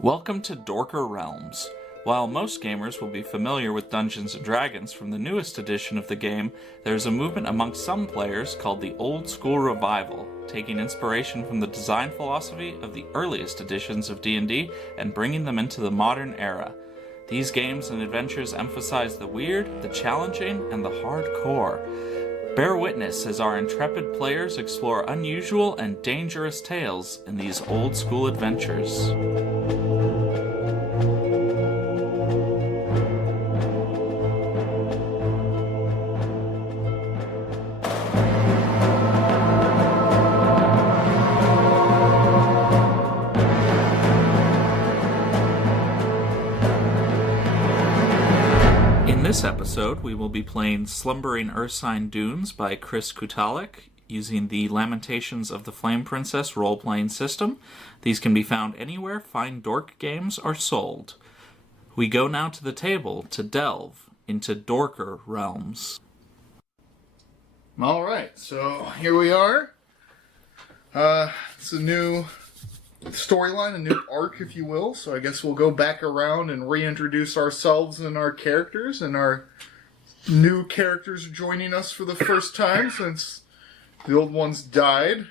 Welcome to Dorker Realms. While most gamers will be familiar with Dungeons & Dragons from the newest edition of the game, there is a movement amongst some players called the Old School Revival, taking inspiration from the design philosophy of the earliest editions of D&D and bringing them into the modern era. These games and adventures emphasize the weird, the challenging, and the hardcore. Bear witness as our intrepid players explore unusual and dangerous tales in these old school adventures. In this episode, we will be playing Slumbering Ursine Dunes by Kutalik, using the Lamentations of the Flame Princess role-playing system. These can be found anywhere fine dork games are sold. We go now to the table to delve into Dorker Realms. Alright, so here we are. It's a new storyline, a new arc, if you will. So I guess we'll go back around and reintroduce ourselves and our characters, and our new characters joining us for the first time since the old ones died.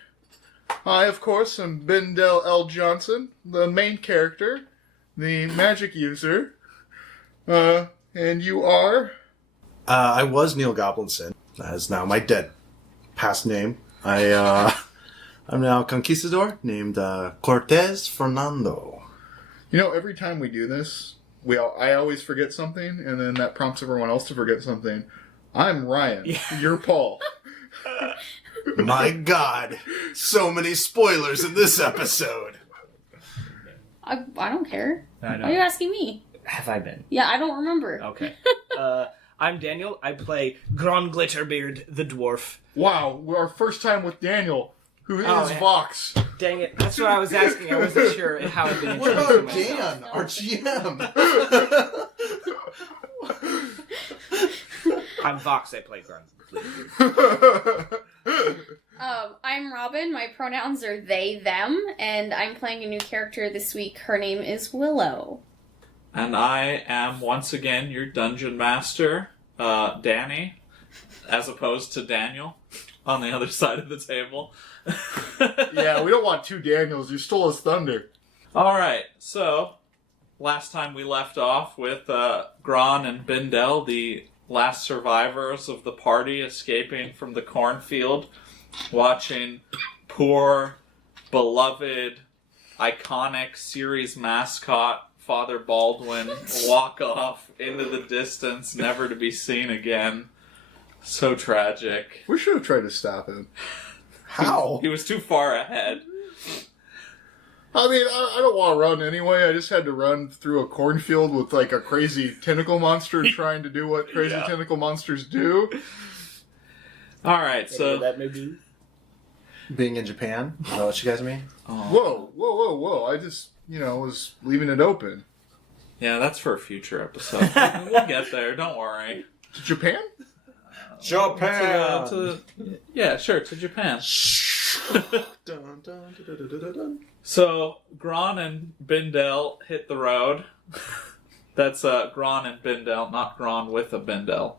I, of course, am Bendel L. Johnson, the main character, the magic user. And you are? I was Neil Goblinson. That is now my dead past name. I'm now a conquistador named Cortez Fernando. You know, every time we do this, I always forget something, and then that prompts everyone else to forget something. I'm Ryan. Yeah. You're Paul. My God, so many spoilers in this episode. I don't care. I know. Why are you asking me? Have I been? Yeah, I don't remember. Okay. I'm Daniel. I play Gron Glitterbeard, the dwarf. Wow, our first time with Daniel, who is Vox. Dang it. That's what I was asking. I wasn't sure how I'd been What introducing about myself. Dan, our GM? I'm Vox. I play Gron Glitterbeard. I'm Robin. My pronouns are they, them, and I'm playing a new character this week. Her name is Willow. And I am, once again, your Dungeon Master, Danny, as opposed to Daniel, on the other side of the table. Yeah, we don't want two Daniels. You stole his thunder. Alright, so, last time we left off with Gron and Bindel, the last survivors of the party escaping from the cornfield, watching poor, beloved, iconic series mascot Father Baldwin walk off into the distance, never to be seen again. So tragic. We should have tried to stop him. How? He was too far ahead. I mean, I don't want to run anyway. I just had to run through a cornfield with, like, a crazy tentacle monster trying to do what crazy tentacle monsters do. Alright, so... that may be. Being in Japan? Is that what you guys mean? Whoa. I just, was leaving it open. Yeah, that's for a future episode. We'll get there, don't worry. To Japan? Japan! To Japan. Dun, dun, dun, dun, dun, dun. So, Gron and Bindel hit the road. That's Gron and Bindel, not Gron with a Bindel.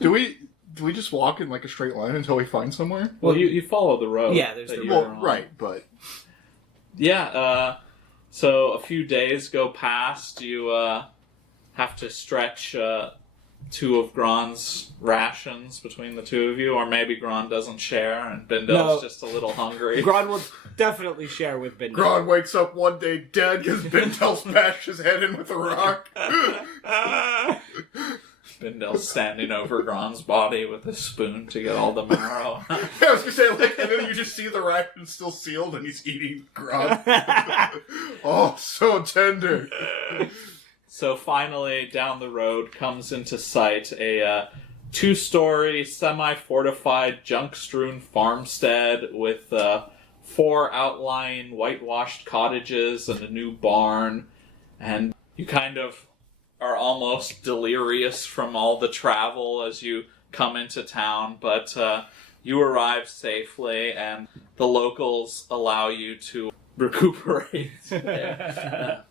Do we just walk in like a straight line until we find somewhere? Well, you follow the road. Yeah, there's the road. Well, right, but... Yeah, so a few days go past. You have to stretch two of Gron's rations between the two of you, or maybe Gron doesn't share and Bindel's just a little hungry. Gron will definitely share with Bindel. Gron wakes up one day dead because Bindel smashed his head in with a rock. Bindel's standing over Gron's body with a spoon to get all the marrow. I was gonna say, and then you just see the ration still sealed and he's eating Gron. Oh, so tender. So finally, down the road comes into sight a two-story, semi-fortified, junk-strewn farmstead with 4 outlying whitewashed cottages and a new barn. And you kind of are almost delirious from all the travel as you come into town, but you arrive safely, and the locals allow you to recuperate.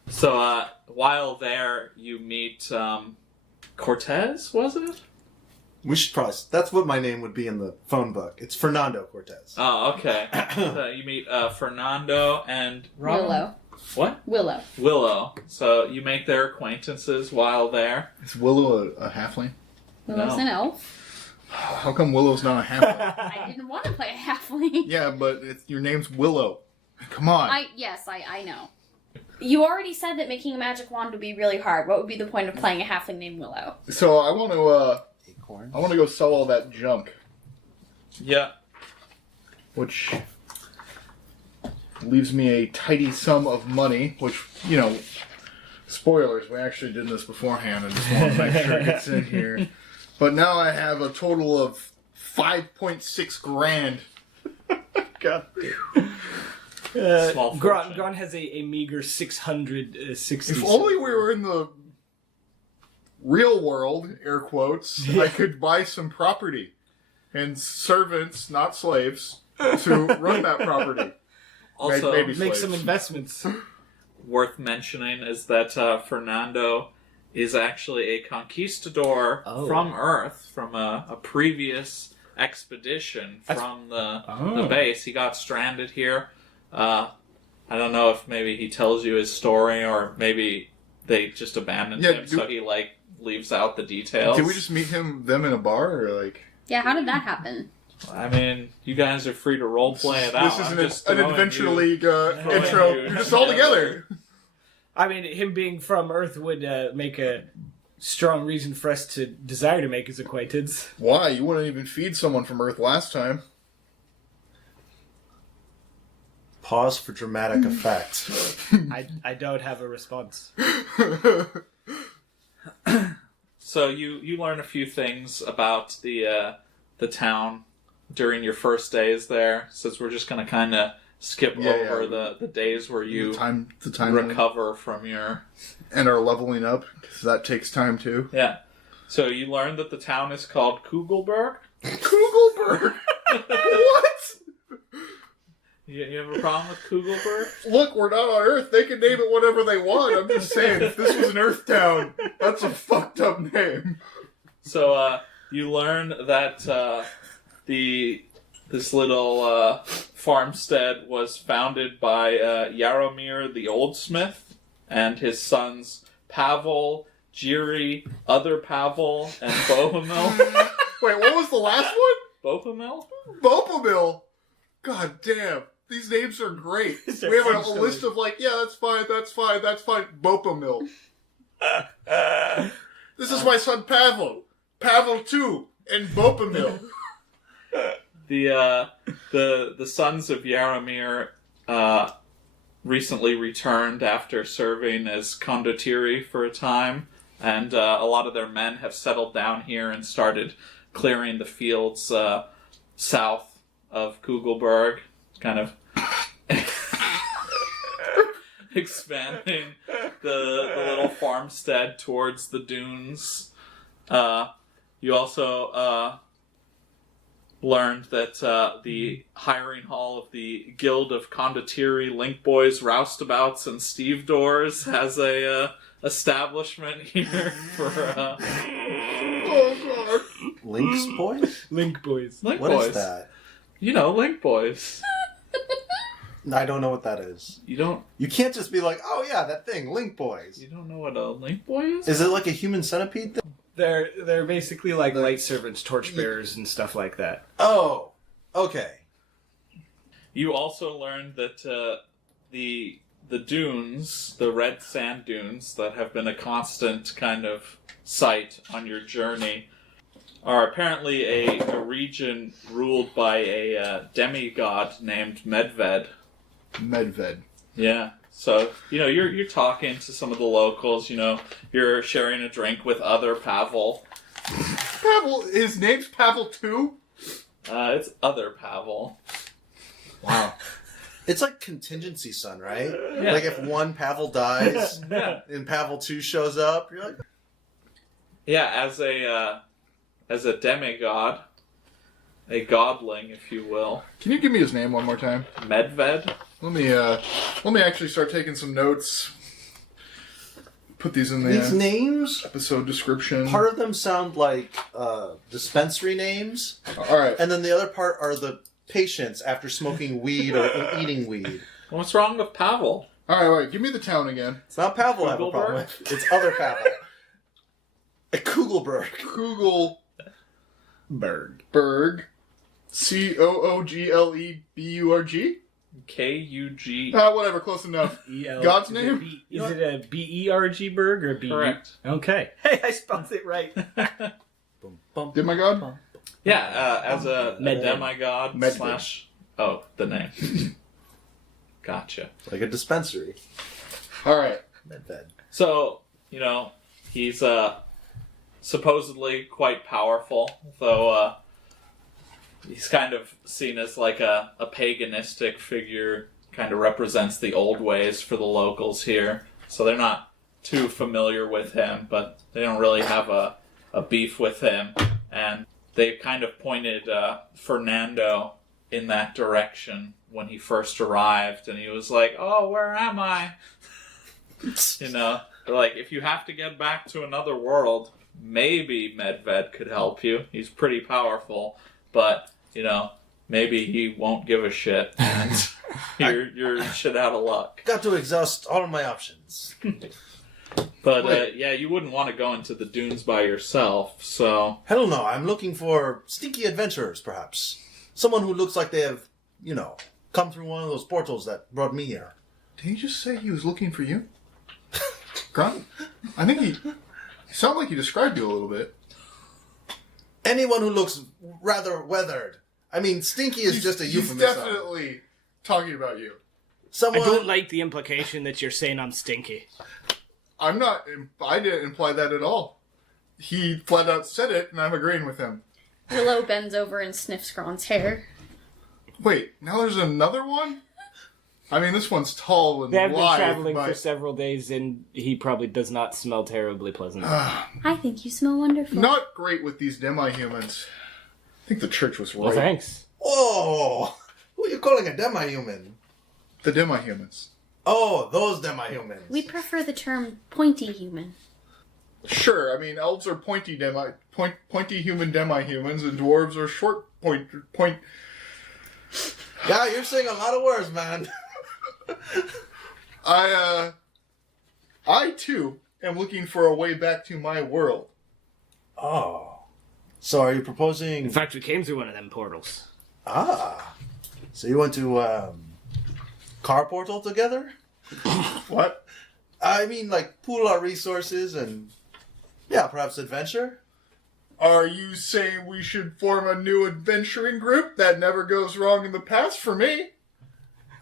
So while there, you meet Cortez, was it? We should probably... That's what my name would be in the phone book. It's Fernando Cortez. Oh, okay. So you meet Fernando and... Willow. What? Willow. Willow. So you make their acquaintances while there. Is Willow a halfling? Willow's No. an elf. How come Willow's not a halfling? I didn't want to play a halfling. Yeah, but your name's Willow. Come on. I know. You already said that making a magic wand would be really hard. What would be the point of playing a halfling named Willow? So I want to Acorn. go sell all that junk, Yeah. which leaves me a tidy sum of money, which, you know, spoilers, we actually did this beforehand. I just want to make sure it gets in here. But now I have a total of 5.6 grand. God. Small fortune. Gron has a meager 660. If only we were in the real world, air quotes, I could buy some property and servants, not slaves, to run that property. Also, Maybe make slaves. some investments. worth mentioning is that Fernando is actually a conquistador from Earth, from a previous expedition from the base. He got stranded here. I don't know if maybe he tells you his story, or maybe they just abandoned him, so he leaves out the details. Did we just meet them in a bar, or like? Yeah, how did that happen? I mean, you guys are free to roleplay it out. This I'm is just an throwing Adventure you- League throwing intro. you You're just all together. I mean, him being from Earth would make a strong reason for us to desire to make his acquaintance. Why? You wouldn't even feed someone from Earth last time. Pause for dramatic effect. I don't have a response. So you learn a few things about the town during your first days there, since we're just going to kind of skip over the days where you the time recover from your... and are leveling up, because that takes time too. Yeah. So you learn that the town is called Kugelberg. Kugelberg! What? You have a problem with Kugelberg? Look, we're not on Earth. They can name it whatever they want. I'm just saying, if this was an Earth town, that's a fucked up name. So you learn that this little farmstead was founded by Jaromir the Oldsmith and his sons Pavel, Jiri, Other Pavel, and Bohemil. Wait, what was the last one? Bohemil? Bopomil. God damn. These names are great. We have a list of like, yeah, that's fine. Bopomil. This is my son Pavel. Pavel 2 and Bopomil. The sons of Jaromir recently returned after serving as condottieri for a time, and a lot of their men have settled down here and started clearing the fields south of Kugelberg, kind of expanding the little farmstead towards the dunes. You also learned that the hiring hall of the Guild of Condottieri, Link Boys, Roustabouts, and Steve Doors has a establishment here for Oh, God. Links Boys? Link boys. Link What Boys. is that? You know, Link Boys. I don't know what that is. You don't You can't just be like, oh yeah, that thing, Link Boys. you don't know what a Link Boy is? Is it like a human centipede thing? They're basically like light servants, torchbearers, and stuff like that. Oh, okay. You also learned that the dunes, the red sand dunes that have been a constant kind of sight on your journey, are apparently a region ruled by a demigod named Medved. Medved. Yeah. So, you're talking to some of the locals, you're sharing a drink with Other Pavel. Pavel, his name's Pavel 2? It's Other Pavel. Wow. It's like contingency son, right? Yeah. Like if one Pavel dies and Pavel 2 shows up, you're like, Yeah, as a demigod, a godling, if you will. Can you give me his name one more time? Medved. Let me actually start taking some notes. Put these in the These names, episode description. part of them sound like dispensary names, All right. and then the other part are the patients after smoking weed or eating weed. What's wrong with Pavel? All right. Give me the town again. It's not Pavel I have a Kugelberg? problem with. It's other Pavel. A Kugelberg. Kugelberg. Coogleburg. K-U-G. Whatever. Close enough. E-L- God's is it name? B- Is it a B-E-R-G Berg or B? Correct. Okay. Hey, I spelled it right. Bum, bum, Did my god? Yeah, as a Medved. demigod Medved. / Oh, the name. Gotcha. like a dispensary. All right. Medved. So, he's supposedly quite powerful, though he's kind of seen as like a paganistic figure, kind of represents the old ways for the locals here. So they're not too familiar with him, but they don't really have a beef with him. And they kind of pointed Fernando in that direction when he first arrived, and he was like, "Oh, where am I?" They're like, if you have to get back to another world, maybe Medved could help you. He's pretty powerful, but, maybe he won't give a shit. And you're shit out of luck. Got to exhaust all of my options. But, you wouldn't want to go into the dunes by yourself, so... Hell no, I'm looking for stinky adventurers, perhaps. Someone who looks like they have, come through one of those portals that brought me here. Did he just say he was looking for you? Grunt? I think he sounded like he described you a little bit. Anyone who looks rather weathered. I mean, stinky is just a euphemism. He's definitely talking about you. Someone... I don't like the implication that you're saying I'm stinky. I'm not. I didn't imply that at all. He flat out said it, and I'm agreeing with him. Willow bends over and sniffs Gron's hair. Wait, now there's another one? I mean, this one's tall and They have been lithe, traveling but... for several days, and he probably does not smell terribly pleasant. I think you smell wonderful. Not great with these demi-humans. I think the church was right. Well, thanks. Oh! Who are you calling a demi-human? The demi-humans. Oh, those demi-humans. We prefer the term pointy human. Sure, I mean, elves are pointy human demi-humans, and dwarves are short point. Yeah, you're saying a lot of words, man. I too am looking for a way back to my world. Oh. So are you proposing... In fact, we came through one of them portals. Ah. So you went to, car portal together? What? I mean, like, pool our resources and... Yeah, perhaps adventure? Are you saying we should form a new adventuring group? That never goes wrong in the past for me.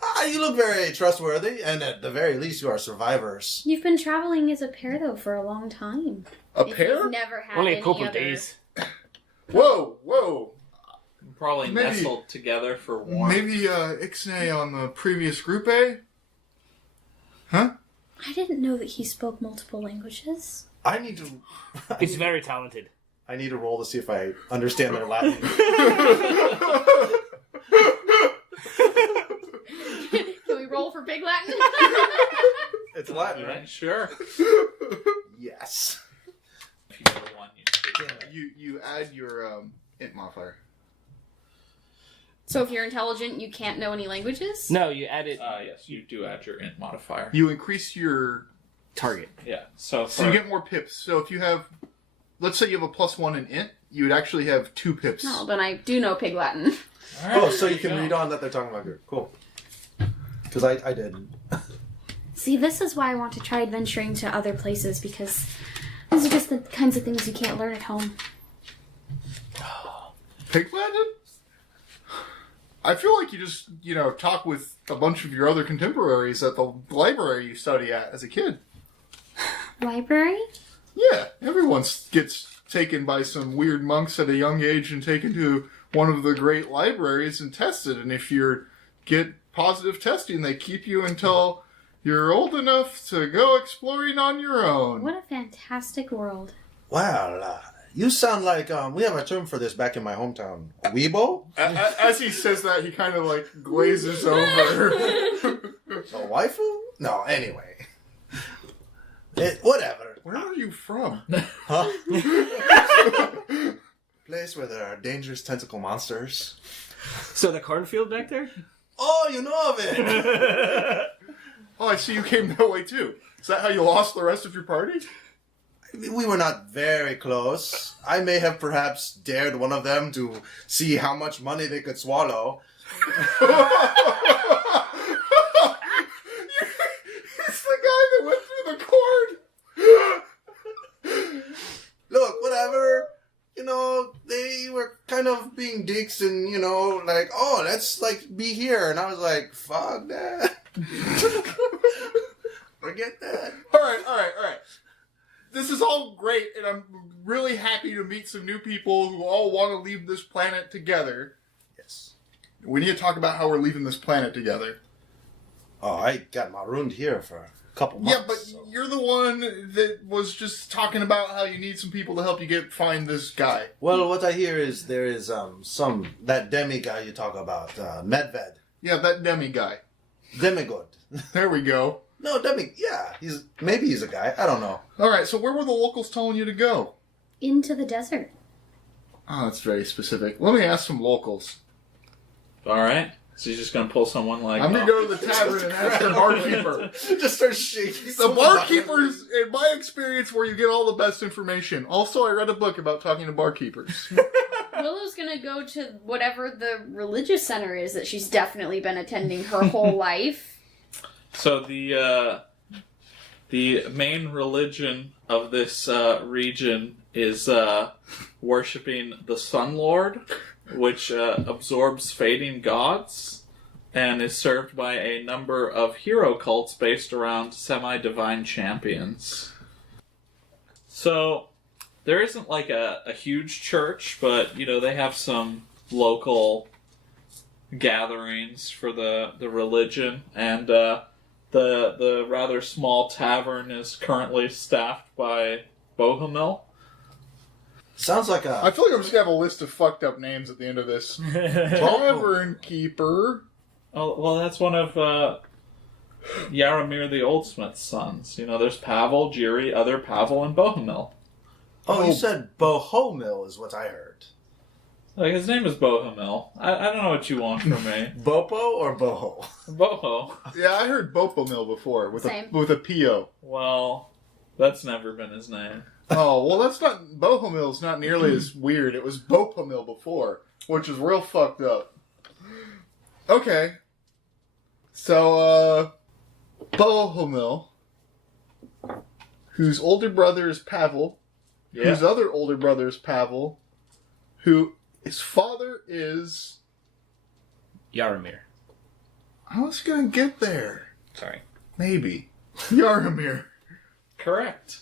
Ah, you look very trustworthy, and at the very least, you are survivors. You've been traveling as a pair, though, for a long time. A If pair? You've never had Only a any couple other... days. Whoa. Probably Maybe- nestled together for warmth. Maybe Ixnay on the previous group, eh? Huh? I didn't know that he spoke multiple languages. I need to... He's very talented. I need to roll to see if I understand their Latin. Can we roll for Big Latin? It's Latin, Right, right? sure. Yes. If you know one, you speak. Damn it. You add your int modifier. So if you're intelligent, you can't know any languages? No, you add it Yes, you do add your int modifier. You increase your... target. Yeah, so So you get more pips. So if you have... Let's say you have a +1 in int, you would actually have 2 pips. No, then I do know Pig Latin. Oh, so you can read on that they're talking about here. Cool. Because I didn't. See, this is why I want to try adventuring to other places, because these are just the kinds of things you can't learn at home. Pig Latin? I feel like you just, talk with a bunch of your other contemporaries at the library you study at as a kid. Library? Yeah, everyone gets taken by some weird monks at a young age and taken to one of the great libraries and tested. And if you get positive testing, they keep you until you're old enough to go exploring on your own. What a fantastic world. Well, You sound like, we have a term for this back in my hometown. Weebo? As he says that, he kind of like glazes over. A waifu? No, anyway. Whatever. Where are you from? Huh? Place where there are dangerous tentacle monsters. So the cornfield back there? Oh, you know of it! Oh, I see you came that way too. Is that how you lost the rest of your party? We were not very close. I may have perhaps dared one of them to see how much money they could swallow. It's the guy that went through the cord. Look, whatever. You know, they were kind of being dicks and, you know, like, oh, let's, like, be here. And I was like, fuck that. Forget that. All right. This is all great, and I'm really happy to meet some new people who all want to leave this planet together. Yes. We need to talk about how we're leaving this planet together. Oh, I got marooned here for a couple months. Yeah, but you're the one that was just talking about how you need some people to help you find this guy. Well, what I hear is there is that demi guy you talk about, Medved. Yeah, that demi guy. Demigod. There we go. No, yeah, maybe he's a guy. I don't know. All right, so where were the locals telling you to go? Into the desert. Oh, that's very specific. Let me ask some locals. All right. So you're just gonna pull someone like? I'm gonna go to the tavern and ask the barkeeper. Just start shaking. The barkeepers, in my experience, where you get all the best information. Also, I read a book about talking to barkeepers. Willow's gonna go to whatever the religious center is that she's definitely been attending her whole life. So the main religion of this region is worshiping the Sun Lord, which absorbs fading gods, and is served by a number of hero cults based around semi-divine champions. So there isn't like a huge church, but you know they have some local gatherings for the religion, and the rather small tavern is currently staffed by Bohemil. Sounds like I feel like I'm just gonna have a list of fucked up names at the end of this. Tavern Keeper. Oh, well, that's one of Yaramir the Oldsmith's sons. You know, there's Pavel, Jiri, other Pavel, and Bohemil. Oh, you said Bohomil is what I heard. Like, his name is Bohemil. I don't know what you want from me. Bopo or Boho? Boho. Yeah, I heard Bopomil before with Same. a P-O. Well, that's never been his name. Oh, well, that's not... Bohomil's not nearly as weird. It was Bopomil before, which is real fucked up. Okay. So, Bohomil, whose older brother is Pavel, whose other older brother is Pavel, his father is... Yaramir. I was gonna get there. Sorry. Maybe. Yaramir. Correct.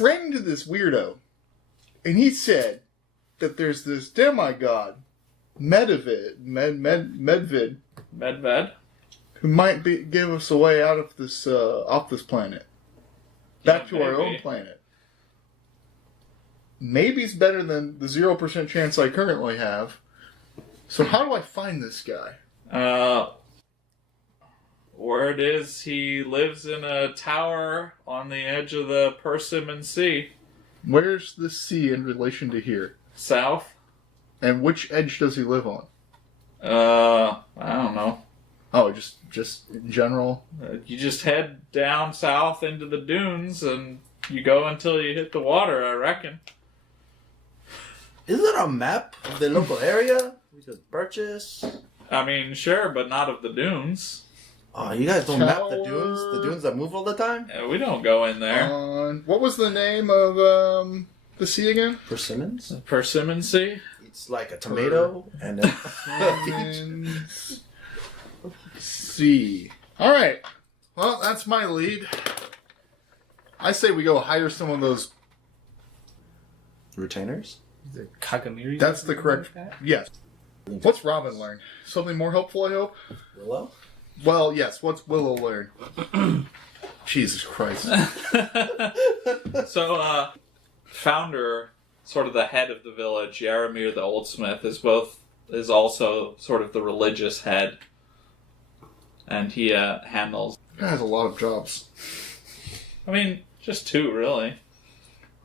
Ran into this weirdo, and he said that there's this demigod, Medved, Medved. who might give us a way out of this off this planet, back to our own planet. Maybe it's better than the 0% chance I currently have. So how do I find this guy? Word is he lives in a tower on the edge of the Persimmon Sea. Where's the sea in relation to here? South. And which edge does he live on? I don't know. Oh, just in general? You just head down south into the dunes and you go until you hit the water, I reckon. Is there a map of the local area we could purchase? I mean, sure, but not of the dunes. Oh, you guys don't map the Tower. dunes that move all the time? We don't go in there. What was the name of the sea again? Persimmons? Persimmon Sea? It's like a tomato and a peach. Sea. All right. Well, that's my lead. I say we go hire some of those. Retainers? The Kagamiri? That's the correct. Yes. What's Robin learn? Something more helpful, I hope. Willow? Well, yes. What's Willow learn? Jesus Christ. So, Founder sort of the head of the village, Yaramir the Oldsmith, is also sort of the religious head. And he handles... He has a lot of jobs. I mean, just 2, really.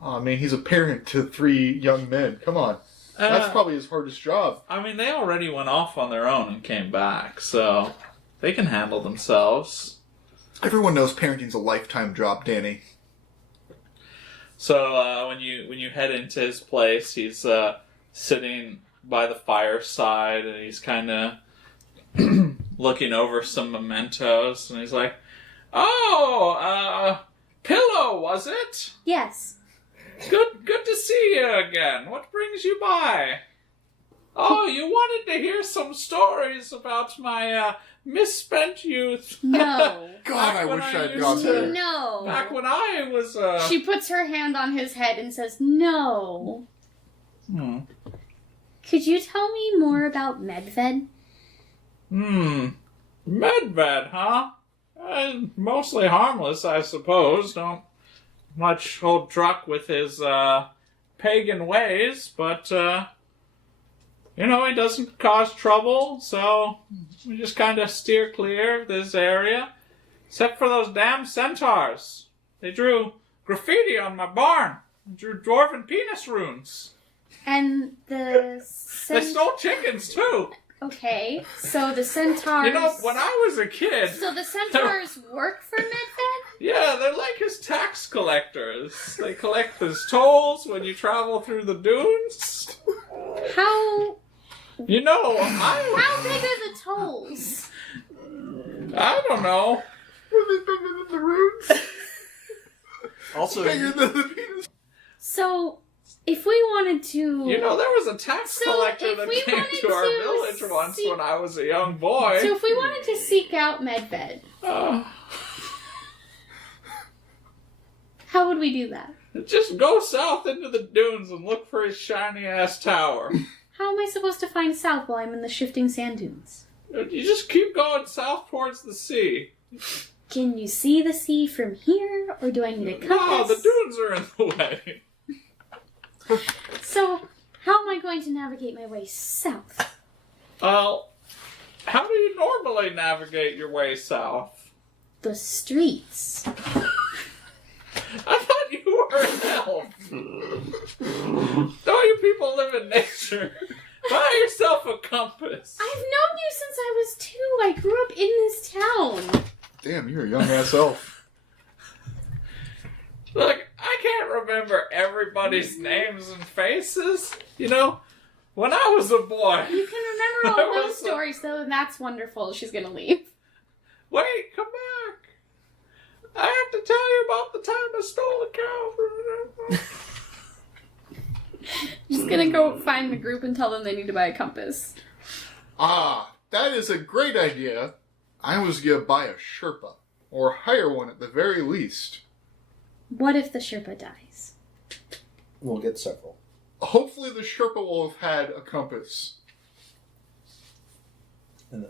Oh, I mean, he's a parent to 3 young men. Come on. That's probably his hardest job. I mean, they already went off on their own and came back, so they can handle themselves. Everyone knows parenting's a lifetime job, Danny. So when you head into his place, he's sitting by the fireside, and he's kind of looking over some mementos, and he's like, "Oh, Pillow, was it? Yes. Good to see you again. What brings you by? Oh, you wanted to hear some stories about my misspent youth." No. God, I wish I'd gone there. No. Back when I was... She puts her hand on his head and says, no. Could you tell me more about Medved? Medved, huh? Mostly harmless, I suppose. Don't much hold truck with his pagan ways, but he doesn't cause trouble, so we just kind of steer clear of this area. Except for those damn centaurs. They drew graffiti on my barn. They drew dwarven penis runes. And the They stole chickens, too. Okay, so the centaurs... When I was a kid... So the centaurs work for Medved? Yeah, they're like his tax collectors. They collect his tolls when you travel through the dunes. How... How big are the tolls? I don't know. Were they bigger than the runes? Also, Bigger than the penis? So, if we wanted to... There was a tax collector that came to our village once when I was a young boy. So if we wanted to seek out Medved, how would we do that? Just go south into the dunes and look for his shiny-ass tower. How am I supposed to find south while I'm in the shifting sand dunes? You just keep going south towards the sea. Can you see the sea from here, or do I need a compass? No, the dunes are in the way. So, how am I going to navigate my way south? Well, how do you normally navigate your way south? The streets. I thought you were an elf. Don't you people live in nature? Buy yourself a compass. I've known you since I was 2. I grew up in this town. Damn, you're a young-ass elf. Look, I can't remember everybody's names and faces. When I was a boy... You can remember all those stories, though, and that's wonderful. She's gonna leave. Wait, come back. I have to tell you about the time I stole a cow from... She's gonna go find the group and tell them they need to buy a compass. Ah, that is a great idea. I was gonna buy a Sherpa. Or hire one at the very least. What if the Sherpa dies? we'll get several. Hopefully the Sherpa will have had a compass.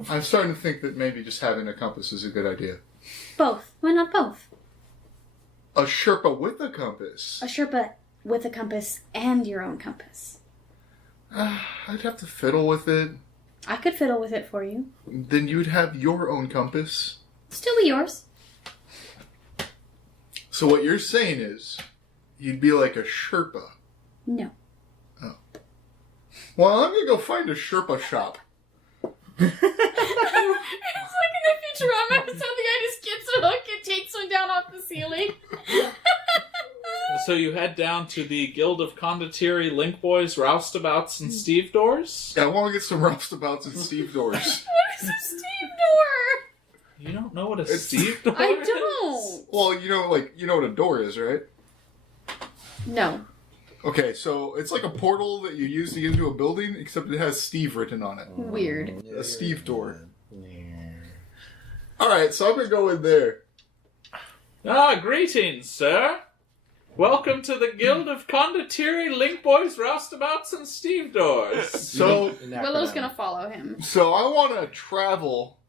I'm starting to think that maybe just having a compass is a good idea. Both. Why not both? A Sherpa with a compass? A Sherpa with a compass and your own compass. I'd have to fiddle with it. I could fiddle with it for you. Then you'd have your own compass. Still be yours. So what you're saying is, you'd be like a Sherpa. No. Oh. Well, I'm gonna go find a Sherpa shop. It's like in the Futurama episode, the guy just gets a hook and takes one down off the ceiling. So you head down to the Guild of Condottieri, Link Boys, Roustabouts, and Steve Doors? Yeah, I want to get some roustabouts and Steve Doors. What is a Steve door? You don't know what a Steve Door I is? don't. Well, you know what a door is, right? No. Okay, so it's like a portal that you use to get into a building, except it has Steve written on it. Weird. A Steve door. Alright, so I'm gonna go in there. Greetings, sir. Welcome to the Guild of Condottieri, Link Boys, Roustabouts, and Steve Doors. So Willow's gonna follow him. So I want to travel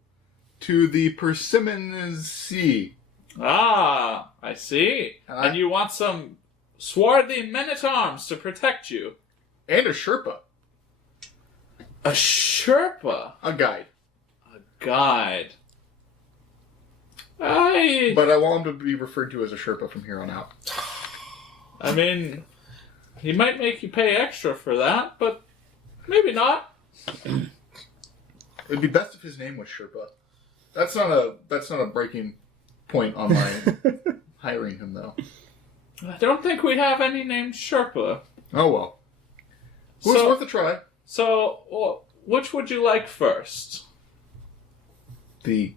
to the Persimmon Sea. I see. I- And you want some swarthy men-at-arms to protect you. And a Sherpa. A Sherpa? A guide. A guide. I But I want him to be referred to as a Sherpa from here on out. mean, he might make you pay extra for that, but maybe not. It'd be best if his name was Sherpa. That's not a breaking point on my hiring him, though. I don't think we have any named Sherpa. Oh well. It was worth a try. So, which would you like first? The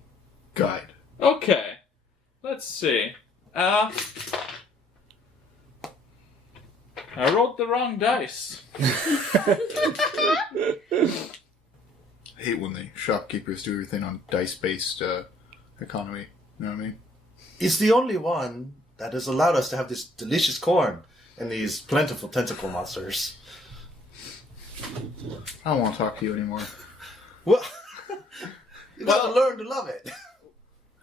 guide. Okay. Let's see. I rolled the wrong dice. I hate when the shopkeepers do everything on dice-based economy. You know what I mean? It's the only one that has allowed us to have this delicious corn and these plentiful tentacle monsters. I don't want to talk to you anymore. Well, you gotta learn to love it.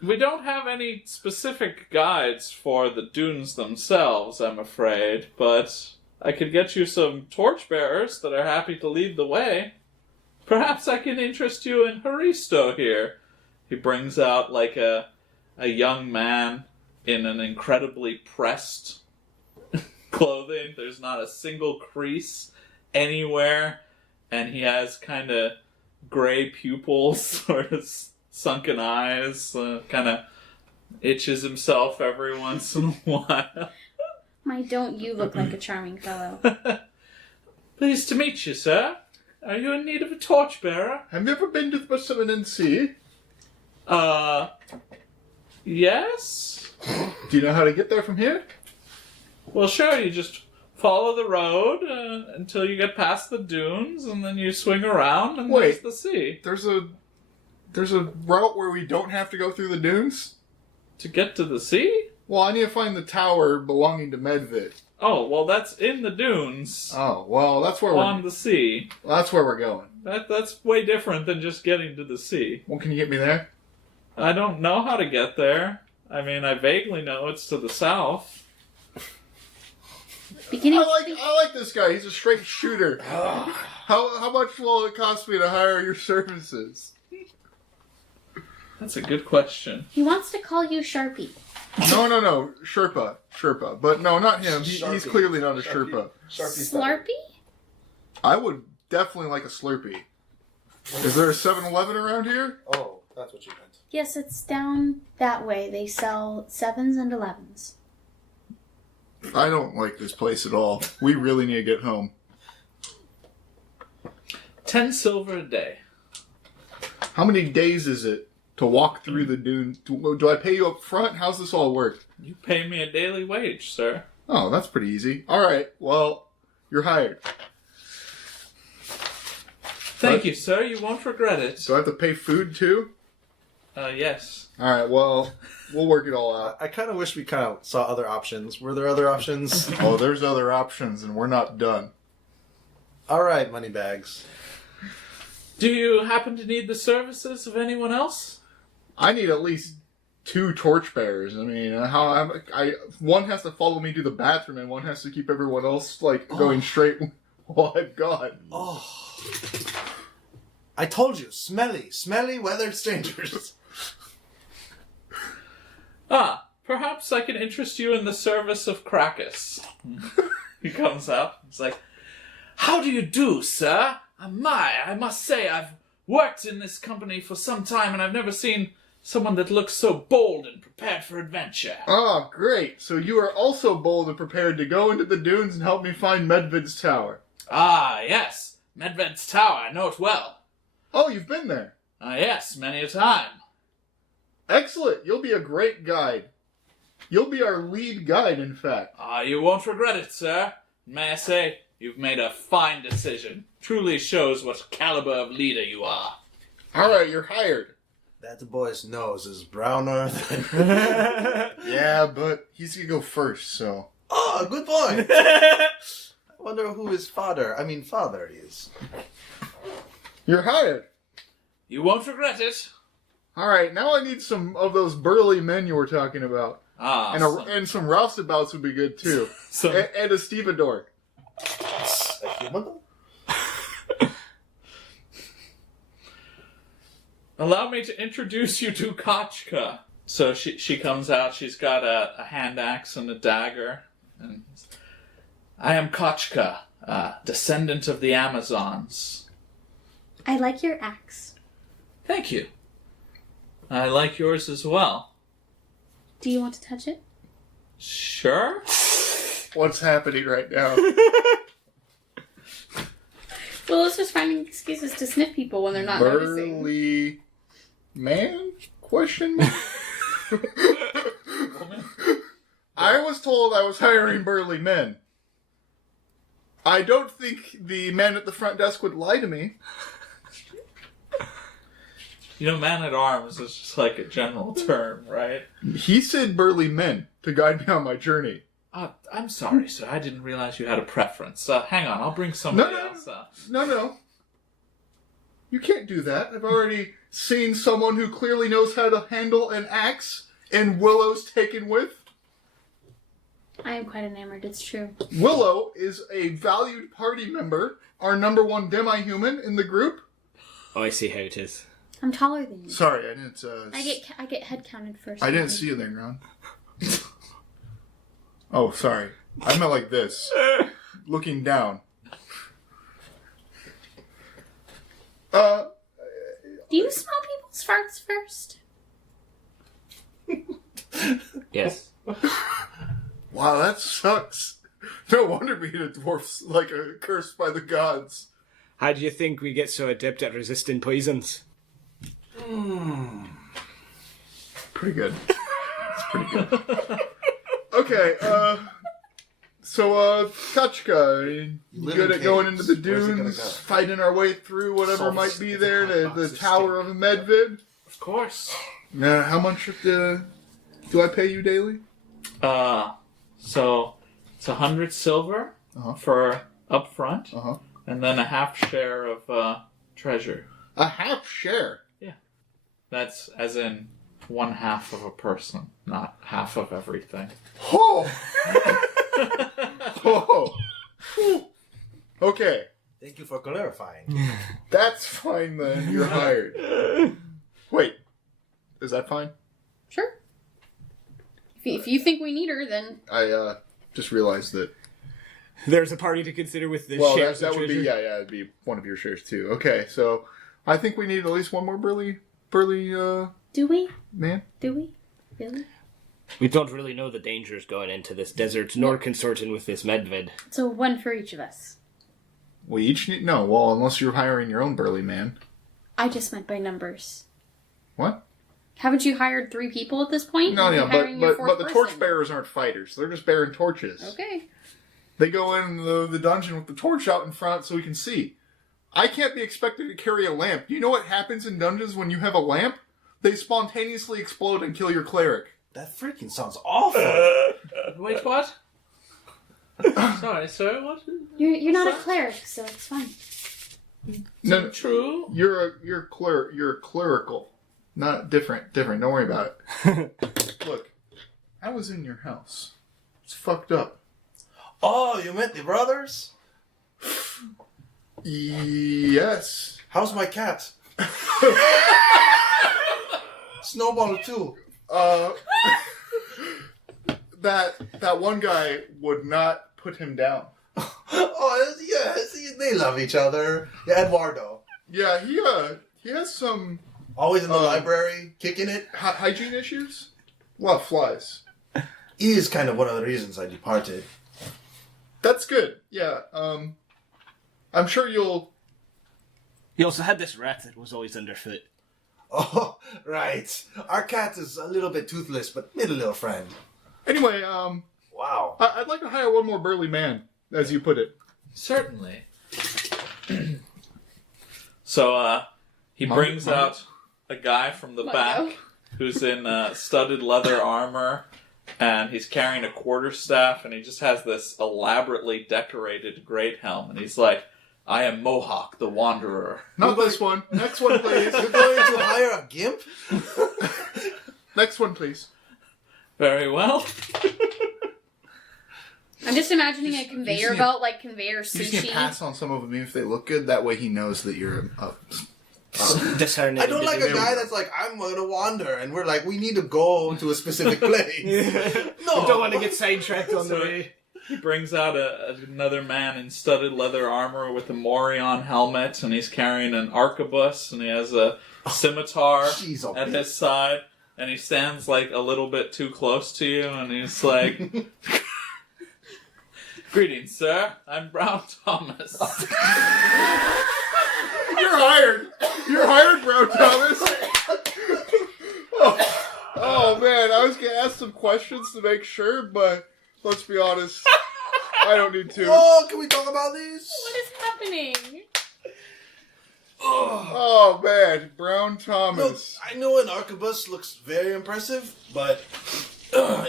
We don't have any specific guides for the dunes themselves, I'm afraid, but I could get you some torchbearers that are happy to lead the way. Perhaps I can interest you in Haristo here. He brings out like a young man in an incredibly pressed clothing. There's not a single crease anywhere, and he has kind of gray pupils, sort of sunken eyes, kind of itches himself every once in a while. My, don't you look like a charming fellow. Pleased to meet you, sir. Are you in need of a torchbearer? Have you ever been to the Pacific Sea? Yes? Do you know how to get there from here? Well, sure, you just follow the road until you get past the dunes, and then you swing around, and there's the sea. There's a route where we don't have to go through the dunes? To get to the sea? Well, I need to find the tower belonging to Medvid. Oh, well, that's in the dunes. Oh, well, that's where On the sea. that's where we're going. That's way different than just getting to the sea. Well, can you get me there? I don't know how to get there. I mean, I vaguely know it's to the south. Beginning I like this guy. He's a straight shooter. How much will it cost me to hire your services? That's a good question. He wants to call you Sharpie. No. Sherpa. But no, not him. He's Sharpie. clearly not a Sherpa. Slurpee? I would definitely like a Slurpee. Is there a 7-Eleven around here? Oh, that's what you meant. Yes, it's down that way. They sell 7s and 11s. I don't like this place at all. We really need to get home. 10 silver a day. How many days is it to walk through the dunes? Do I pay you up front? How's this all work? You pay me a daily wage, sir. Oh, that's pretty easy. All right. Well, you're hired. Thank you, sir. You won't regret it. Do I have to pay food too? Yes. All right. Well, we'll work it all out. I kind of wish we kind of saw other options. Were there other options? Oh, there's other options, and we're not done. All right, moneybags. Do you happen to need the services of anyone else? I need at least 2 torchbearers. I mean, one has to follow me to the bathroom, and one has to keep everyone else going straight while I'm gone. Oh, I told you, smelly weathered strangers. Perhaps I can interest you in the service of Krakus. He comes up. He's like, "How do you do, sir? I must say I've worked in this company for some time, and I've never seen someone that looks so bold and prepared for adventure." Oh, great. So you are also bold and prepared to go into the dunes and help me find Medvid's tower. Ah, yes. Medved's tower. I know it well. Oh, you've been there. Yes, many a time. Excellent. You'll be a great guide. You'll be our lead guide, in fact. You won't regret it, sir. May I say, you've made a fine decision. Truly shows what caliber of leader you are. All right, you're hired. That boy's nose is browner than... Yeah, but he's going to go first, so... Oh, good point. I wonder who his father is. You're hired. You won't regret it. All right, now I need some of those burly men you were talking about. Ah, And some roustabouts would be good too. And a stevedore. allow me to introduce you to Kachka. So she comes out, she's got a hand axe and a dagger. And I am Kachka, descendant of the Amazons. I like your axe. Thank you. I like yours as well. Do you want to touch it? Sure. What's happening right now? Well, it's just finding excuses to sniff people when they're not noticing. Burly man? Question mark? I was told I was hiring burly men. I don't think the man at the front desk would lie to me. You know, man-at-arms is just like a general term, right? He said burly men to guide me on my journey. I'm sorry, sir. I didn't realize you had a preference. Hang on, I'll bring somebody else up. No. You can't do that. I've already seen someone who clearly knows how to handle an axe, and Willow's taken with. I am quite enamored, it's true. Willow is a valued party member, our number one demi-human in the group. Oh, I see how it is. I'm taller than you. Sorry, I didn't... I get head counted first. I didn't see you there, Ron. Oh, sorry. I meant like this. Looking down. Do you smell people's farts first? Yes. Wow, that sucks. No wonder being a dwarf's like a cursed by the gods. How do you think we get so adept at resisting poisons? Pretty good. It's pretty good. Okay, so, Kachka, good at going into the dunes, fighting our way through whatever might be there to the Tower of Medvid? Of course. How much do I pay you daily? So it's 100 silver for up front, and then a half share of treasure. A half share? Yeah. That's as in 1/2 of a person, not half of everything. Oh! Oh! Okay. Thank you for clarifying. That's fine then. You're hired. Wait. Is that fine? Sure. If you think we need her, then... I just realized that... There's a party to consider with the shares that of would be... treasure. Yeah, it'd be one of your shares too. Okay, so I think we need at least one more burly, Do we? man. Do we? Really? We don't really know the dangers going into this desert, nor consorting with this Medved. So one for each of us. We each need... No, well, unless you're hiring your own burly man. I just meant by numbers. What? Haven't you hired 3 people at this point? No, You're hiring your but fourth the person. torchbearers aren't fighters. They're just bearing torches. Okay. They go in the dungeon with the torch out in front so we can see. I can't be expected to carry a lamp. Do you know what happens in dungeons when you have a lamp? They spontaneously explode and kill your cleric. That freaking sounds awful. Wait, what? Sorry, what? You're not a cleric, so it's fine. No, True. You're clerical. Not different. Don't worry about it. Look, I was in your house. It's fucked up. Oh, you meant the brothers? Yes. How's my cat? Snowball too. That one guy would not put him down. Oh, yeah, see, they love each other. Yeah, Eduardo. Yeah, he has some Always in the library, kicking it. hygiene issues. A lot of flies. He is kind of one of the reasons I departed. That's good. Yeah. I'm sure you'll... He also had this rat that was always underfoot. Oh, right. Our cat is a little bit toothless, but made a little friend. Anyway, Wow. I'd like to hire one more burly man, as you put it. Certainly. So, he brings out a guy from the back who's in studded leather armor, and he's carrying a quarterstaff, and he just has this elaborately decorated great helm, and he's like, I am Mohawk, the Wanderer. Not this one. Next one, please. You're going to hire a gimp? Next one, please. Very well. I'm just imagining a conveyor belt, like conveyor You just need to sushi. pass on some of them even if they look good. That way he knows that you're I don't like a guy that's like, I'm going to wander, and we're like, we need to go to a specific place. No, don't want to get sidetracked on the way. He brings out another man in studded leather armor with a Morion helmet, and he's carrying an arquebus, and he has a scimitar at his side, and he stands like a little bit too close to you, and he's like, "Greetings, sir. I'm Brown Thomas." You're hired. You're hired, Brown Thomas. Oh man, I was gonna ask some questions to make sure, but let's be honest, I don't need to. Oh, can we talk about these? What is happening? Oh man, Brown Thomas. Look, I know an arquebus looks very impressive, but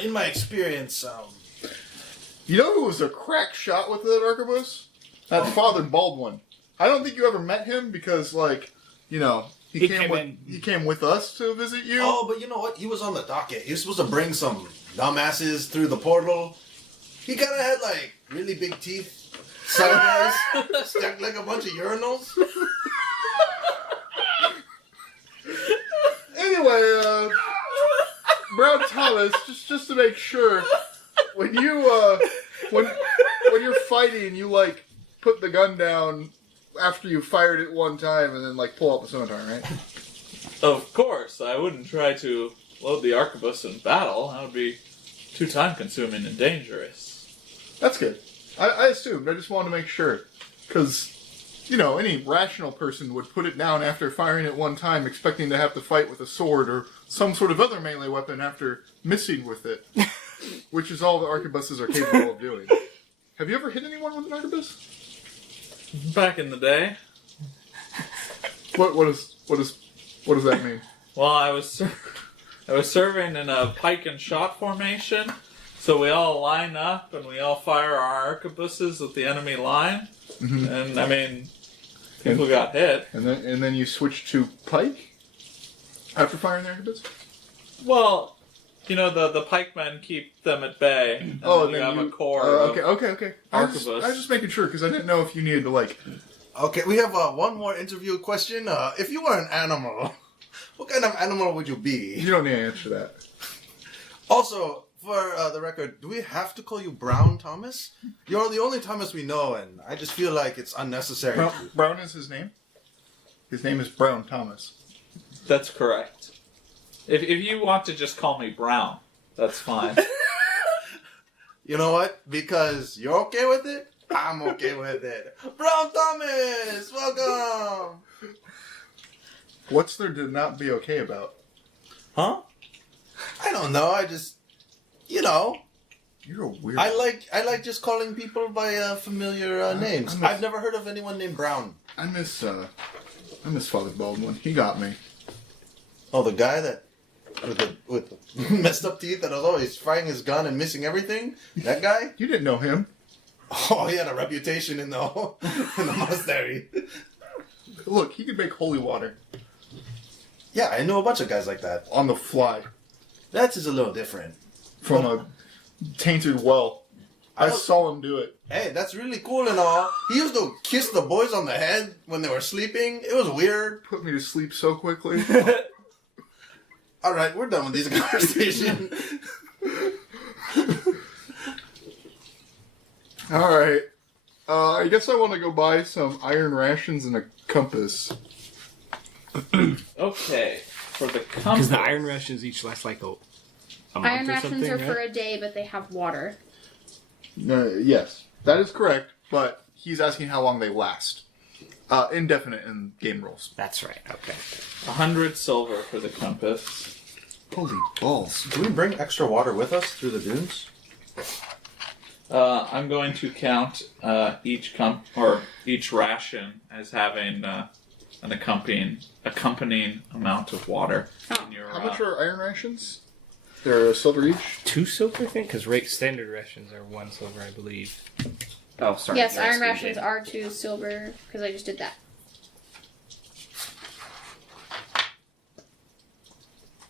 in my experience, You know who was a crack shot with that arquebus? That Father Baldwin. I don't think you ever met him because, like, you know, he came with us to visit you. oh, but you know what? He was on the docket. He was supposed to bring some dumbasses through the portal. He kind of had like really big teeth, sideways, stacked like a bunch of urinals. Anyway, Brown Thomas, just to make sure, when you when you're fighting, you like put the gun down after you fired it one time and then like pull out the scimitar, right? Of course, I wouldn't try to load the arquebus in battle. That would be too time-consuming and dangerous. That's good. I assumed. I just wanted to make sure. Because, you know, any rational person would put it down after firing it one time, expecting to have to fight with a sword or some sort of other melee weapon after missing with it. Which is all the arquebuses are capable of doing. Have you ever hit anyone with an arquebus? Back in the day, What does that mean? well, I was serving in a pike and shot formation, so we all line up and we all fire our arquebuses at the enemy line, and I mean, people got hit. And then you switch to pike after firing the arquebus? Well, you know, the pikemen keep them at bay, and then you have a core of okay. I was arquebus. just making sure because I didn't know if you needed to like. Okay, we have one more interview question. If you were an animal, what kind of animal would you be? You don't need to answer that. Also, for the record, do we have to call you Brown Thomas? You're the only Thomas we know, and I just feel like it's unnecessary. Brown is his name. His name is Brown Thomas. That's correct. If you want to just call me Brown, that's fine. You know what? Because you're okay with it, I'm okay with it. Brown Thomas, welcome. What's there to not be okay about? Huh? I don't know. I just, you know, You're a weird. I like just calling people by familiar names. I've never heard of anyone named Brown. I miss Father Baldwin. He got me. Oh, the guy that with messed up teeth that was always firing his gun and missing everything. That guy? You didn't know him. Oh, he had a reputation in the monastery. Look, he could make holy water Yeah, I know a bunch of guys like that. on the fly That's just a little different. from a tainted well. I saw him do it. Hey, that's really cool and all. He used to kiss the boys on the head when they were sleeping. It was weird. Put me to sleep so quickly. All right, we're done with this conversation. All right. I guess I want to go buy some iron rations and a compass. Okay, for the compass. Because the iron rations each last like a month Iron or rations something, are right? for a day, but they have water. Yes, that is correct, but he's asking how long they last. Indefinite in game rules. That's right. Okay. 100 silver for the compass. Holy balls. Do we bring extra water with us through the dunes? I'm going to count each ration as having an accompanying amount of water. Oh. In your, How much are iron rations? They're a silver each? 2 silver, I think, because standard rations are 1 silver, I believe. Oh, sorry. Yes, iron rations are 2 silver, because I just did that.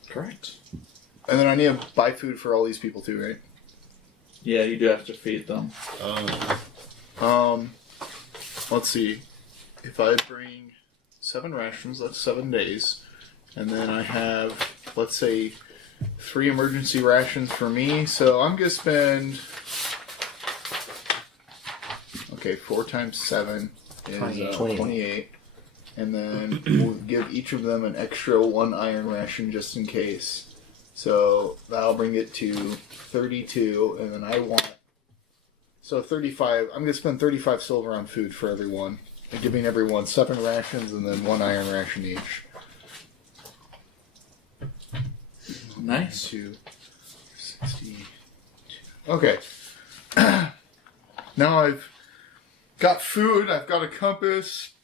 Correct. And then I need to buy food for all these people too, right? Yeah, you do have to feed them. Let's see. If I bring 7 rations, that's 7 days. And then I have, let's say, 3 emergency rations for me. So I'm going to spend... Okay, 4 times 7 is 28. And then we'll give each of them an extra 1 iron ration just in case. So that'll bring it to 32. And then I want... So 35. I'm going to spend 35 silver on food for everyone. And giving everyone 7 rations and then 1 iron ration each. Nice. 62. Okay. Now I've got food. I've got a compass.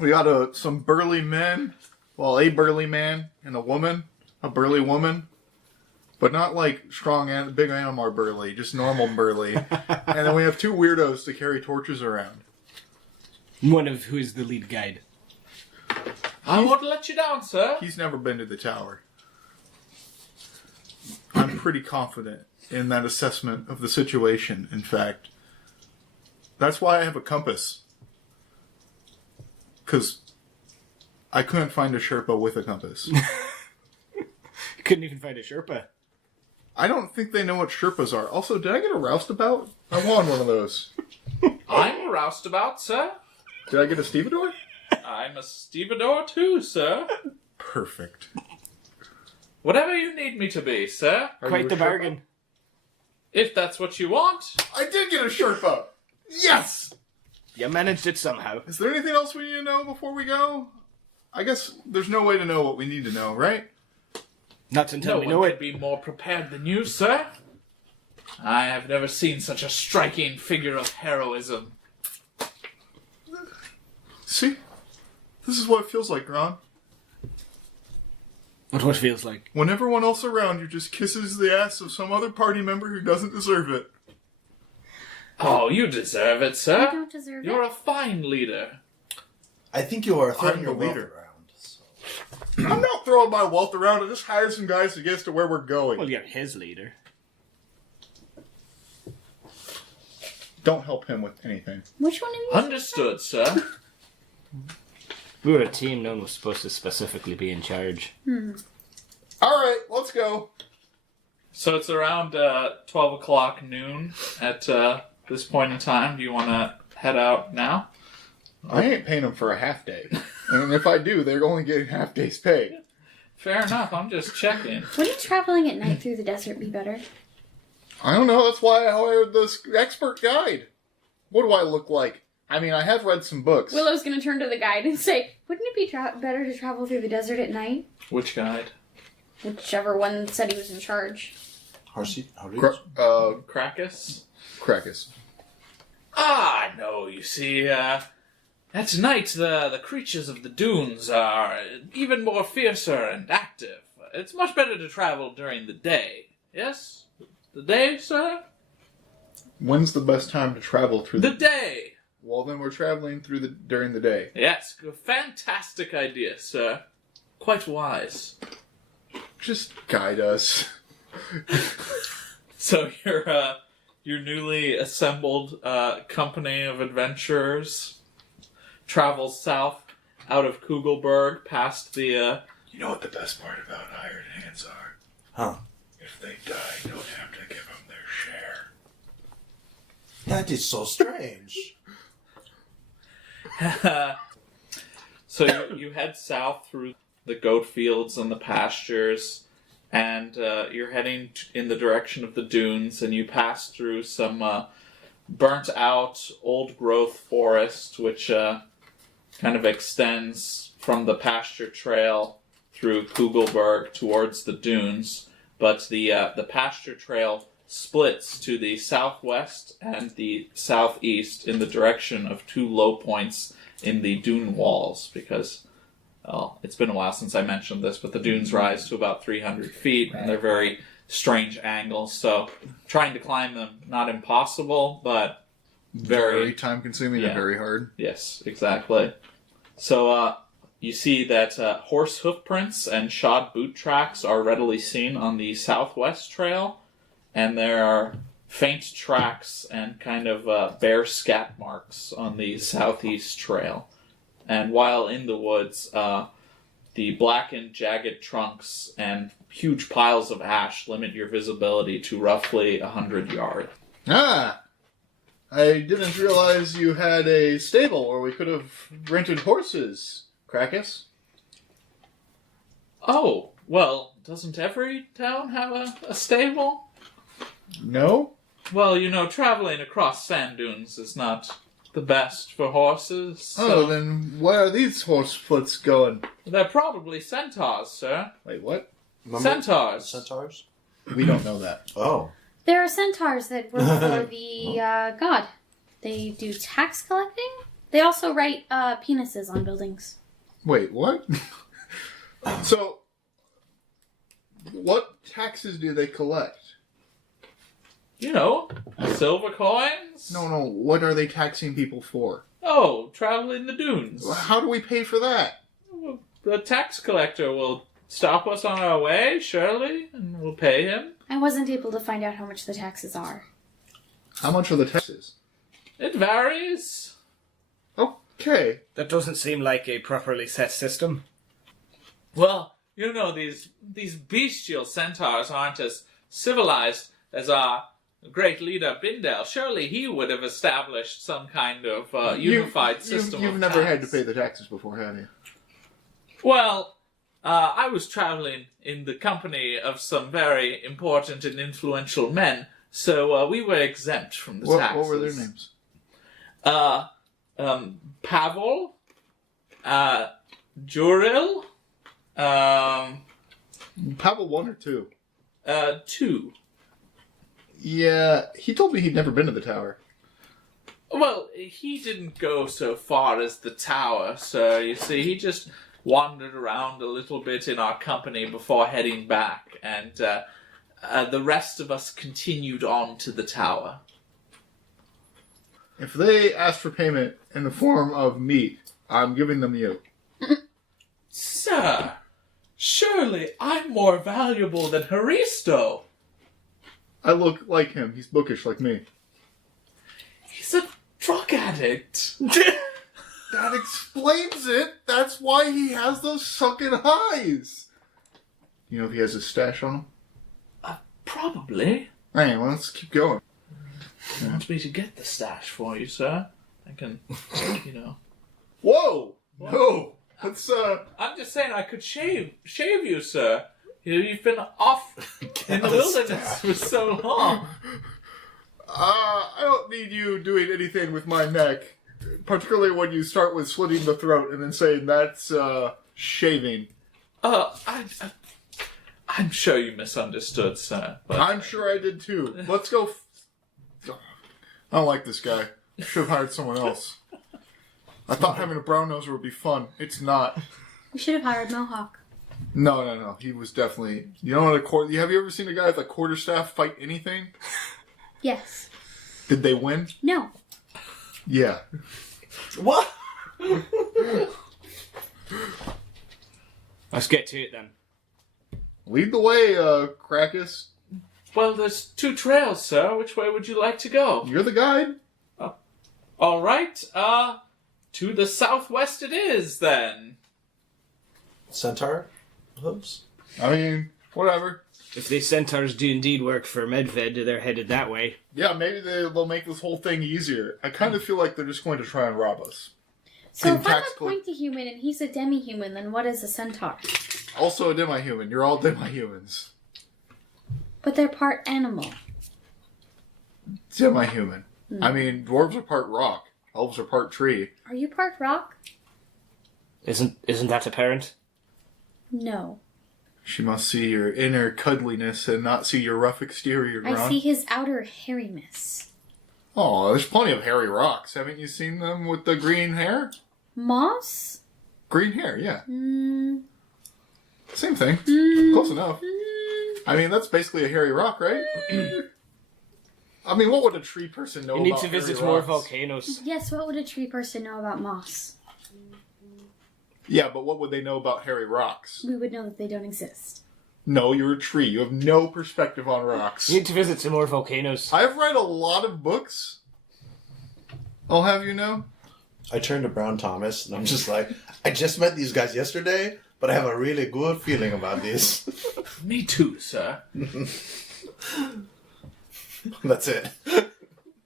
We got some burly men. Well, a burly man and a woman. A burly woman. But not like strong and big animal burly. Just normal burly. And then we have 2 weirdos to carry torches around. One of who is the lead guide. I won't let you down, sir. He's never been to the tower. I'm pretty confident in that assessment of the situation, in fact. That's why I have a compass. Because I couldn't find a Sherpa with a compass. Couldn't even find a Sherpa. I don't think they know what Sherpas are. Also, did I get a roustabout? I won one of those. I'm a roustabout, sir. Did I get a stevedore? I'm a stevedore too, sir. Perfect. Whatever you need me to be, sir. Are you Quite a the Sherpa? bargain. If that's what you want. I did get a Sherpa! Yes! You managed it somehow. Is there anything else we need to know before we go? I guess there's no way to know what we need to know, right? Not until No we one know could it. be more prepared than you, sir. I have never seen such a striking figure of heroism. See? This is what it feels like, Ron. What feels like. When everyone else around you just kisses the ass of some other party member who doesn't deserve it. Oh, you deserve it, sir. I don't deserve You're it. a fine leader. I think you are throwing I'm your the wealth leader. around. So. I'm not throwing my wealth around. I just hired some guys to get us to where we're going. Well, you're his leader. Don't help him with anything. Which one of you? Understood, sir. We were a team. No one was supposed to specifically be in charge. Alright, let's go. So it's around 12 o'clock noon at this point in time. Do you want to head out now? I ain't paying them for a half day. And if I do, they're only getting half day's pay. Fair enough. I'm just checking. Wouldn't traveling at night through the desert be better? I don't know. That's why I hired this expert guide. What do I look like? I mean, I have read some books. Willow's gonna turn to the guide and say, "Wouldn't it be better to travel through the desert at night?" Which guide? Whichever one said he was in charge. Krakus? Krakus. Ah, no, you see, at night the creatures of the dunes are even more fiercer and active. It's much better to travel during the day. Yes? The day, sir? When's the best time to travel through The day! Well, then we're traveling during the day. Yes, a fantastic idea, sir. Quite wise. Just guide us. So your newly assembled company of adventurers travels south out of Kugelberg past the... You know what the best part about hired hands are? Huh. If they die, you don't have to give them their share. That is so strange. So you head south through the goat fields and the pastures, and you're heading in the direction of the dunes, and you pass through some burnt-out, old-growth forest, which kind of extends from the pasture trail through Kugelberg towards the dunes, but the pasture trail splits to the southwest and the southeast in the direction of 2 low points in the dune walls, because, well, it's been a while since I mentioned this, but the dunes rise to about 300 feet, and they're very strange angles, so trying to climb them, not impossible, but Very time-consuming Yeah. and very hard. yes, exactly. So, You see that horse hoof prints and shod boot tracks are readily seen on the southwest trail, and there are faint tracks and kind of bare scat marks on the southeast trail. And while in the woods, the blackened, jagged trunks and huge piles of ash limit your visibility to roughly 100 yards. Ah! I didn't realize you had a stable where we could have rented horses, Krakus. Oh, well, doesn't every town have a stable? No? Well, traveling across sand dunes is not the best for horses. So Oh, then where are these horsefoots going? they're probably centaurs, sir. Wait, what? Centaurs. Centaurs? We don't know that. Oh. There are centaurs that work for the god. They do tax collecting. They also write penises on buildings. Wait, what? So, what taxes do they collect? Silver coins? No, what are they taxing people for? Oh, traveling the dunes. How do we pay for that? The tax collector will stop us on our way, surely, and we'll pay him. I wasn't able to find out how much the taxes are. How much are the taxes? It varies. Okay. That doesn't seem like a properly set system. Well, these bestial centaurs aren't as civilized as our great leader Bindel. Surely he would have established some kind of unified system You've of never had to tax. pay the taxes before, have you? Well, I was traveling in the company of some very important and influential men, so we were exempt from the taxes. What were their names? Pavel, Juril, Pavel 1 or 2? 2. Yeah, he told me he'd never been to the tower. Well, he didn't go so far as the tower, sir. You see, he just wandered around a little bit in our company before heading back, and the rest of us continued on to the tower. If they ask for payment in the form of meat, I'm giving them you. Sir, surely I'm more valuable than Haristo. I look like him. He's bookish like me. He's a drug addict. That explains it. That's why he has those sunken eyes. You know if he has his stash on him? Probably. Hey, well, let's keep going. You want me to get the stash for you, sir? I can, Whoa! No! Let's, I'm just saying I could shave you, sir. You've been off in the wilderness for so long. I don't need you doing anything with my neck. Particularly when you start with slitting the throat and then saying that's, shaving. I'm sure you misunderstood, sir. But I'm sure I did too. Let's go. I don't like this guy. Should have hired someone else. I thought having a brown noser would be fun. It's not. We should have hired Mohawk. No. He was definitely. You know what have you ever seen a guy with a quarterstaff fight anything? Yes. Did they win? No. Yeah. What? Let's get to it then. Lead the way, Krakus. well, there's 2 trails, sir. Which way would you like to go? You're the guide. All right. To the southwest it is then. Centaur hooves? I mean, whatever. If these centaurs do indeed work for Medved, they're headed that way. Yeah, maybe they'll make this whole thing easier. I kind of feel like they're just going to try and rob us. So In if I'm tax a pointy-human and he's a demi-human, then what is a centaur? Also a demi-human. You're all demi-humans. But they're part animal. Demi-human. I mean, dwarves are part rock. Elves are part tree. Are you part rock? Isn't that apparent? No. She must see your inner cuddliness and not see your rough exterior, Ron. I see his outer hairiness. Oh, there's plenty of hairy rocks. Haven't you seen them with the green hair? Moss? Green hair, yeah. Mm. Same thing. Close enough. I mean, that's basically a hairy rock, right? I mean, what would a tree person know You need about to visit hairy more rocks? volcanoes. Yes, what would a tree person know about moss? Yeah, but what would they know about hairy rocks? We would know that they don't exist. No, you're a tree. You have no perspective on rocks. You need to visit some more volcanoes. I've read a lot of books. I'll have you know. I turn to Brown Thomas, and I'm just like, I just met these guys yesterday, but I have a really good feeling about this. Me too, sir. That's it.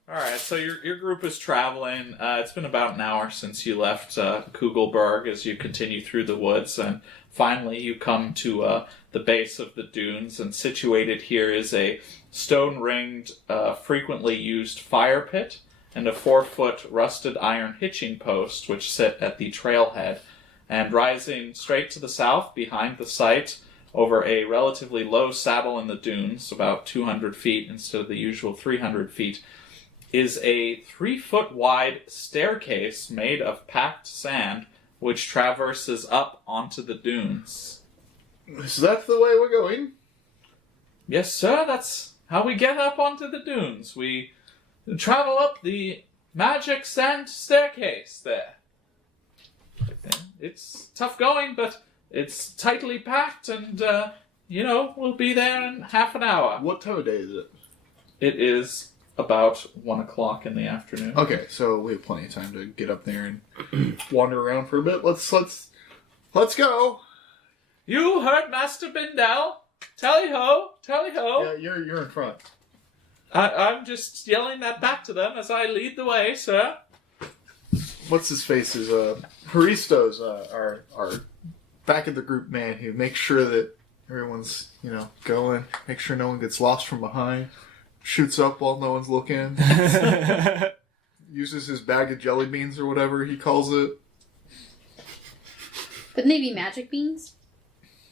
Alright, so your group is traveling. It's been about an hour since you left Kugelberg as you continue through the woods, and finally you come to the base of the dunes, and situated here is a stone-ringed, frequently used fire pit, and a 4-foot rusted iron hitching post which sit at the trailhead. And rising straight to the south behind the site, over a relatively low saddle in the dunes, about 200 feet instead of the usual 300 feet, is a 3-foot wide staircase made of packed sand which traverses up onto the dunes. So that's the way we're going. Yes, sir, that's how we get up onto the dunes. We travel up the magic sand staircase there. It's tough going, but it's tightly packed, and, we'll be there in half an hour. What time of day is it? It is about 1 o'clock in the afternoon. Okay, so we have plenty of time to get up there and wander around for a bit. Let's go. You heard Master Bindell. Tally-ho, tally-ho. Yeah, you're in front. I'm just yelling that back to them as I lead the way, sir. What's his face is Haristo's our back of the group man who makes sure that everyone's going, make sure no one gets lost from behind, shoots up while no one's looking, uses his bag of jelly beans or whatever he calls it. Couldn't they be magic beans?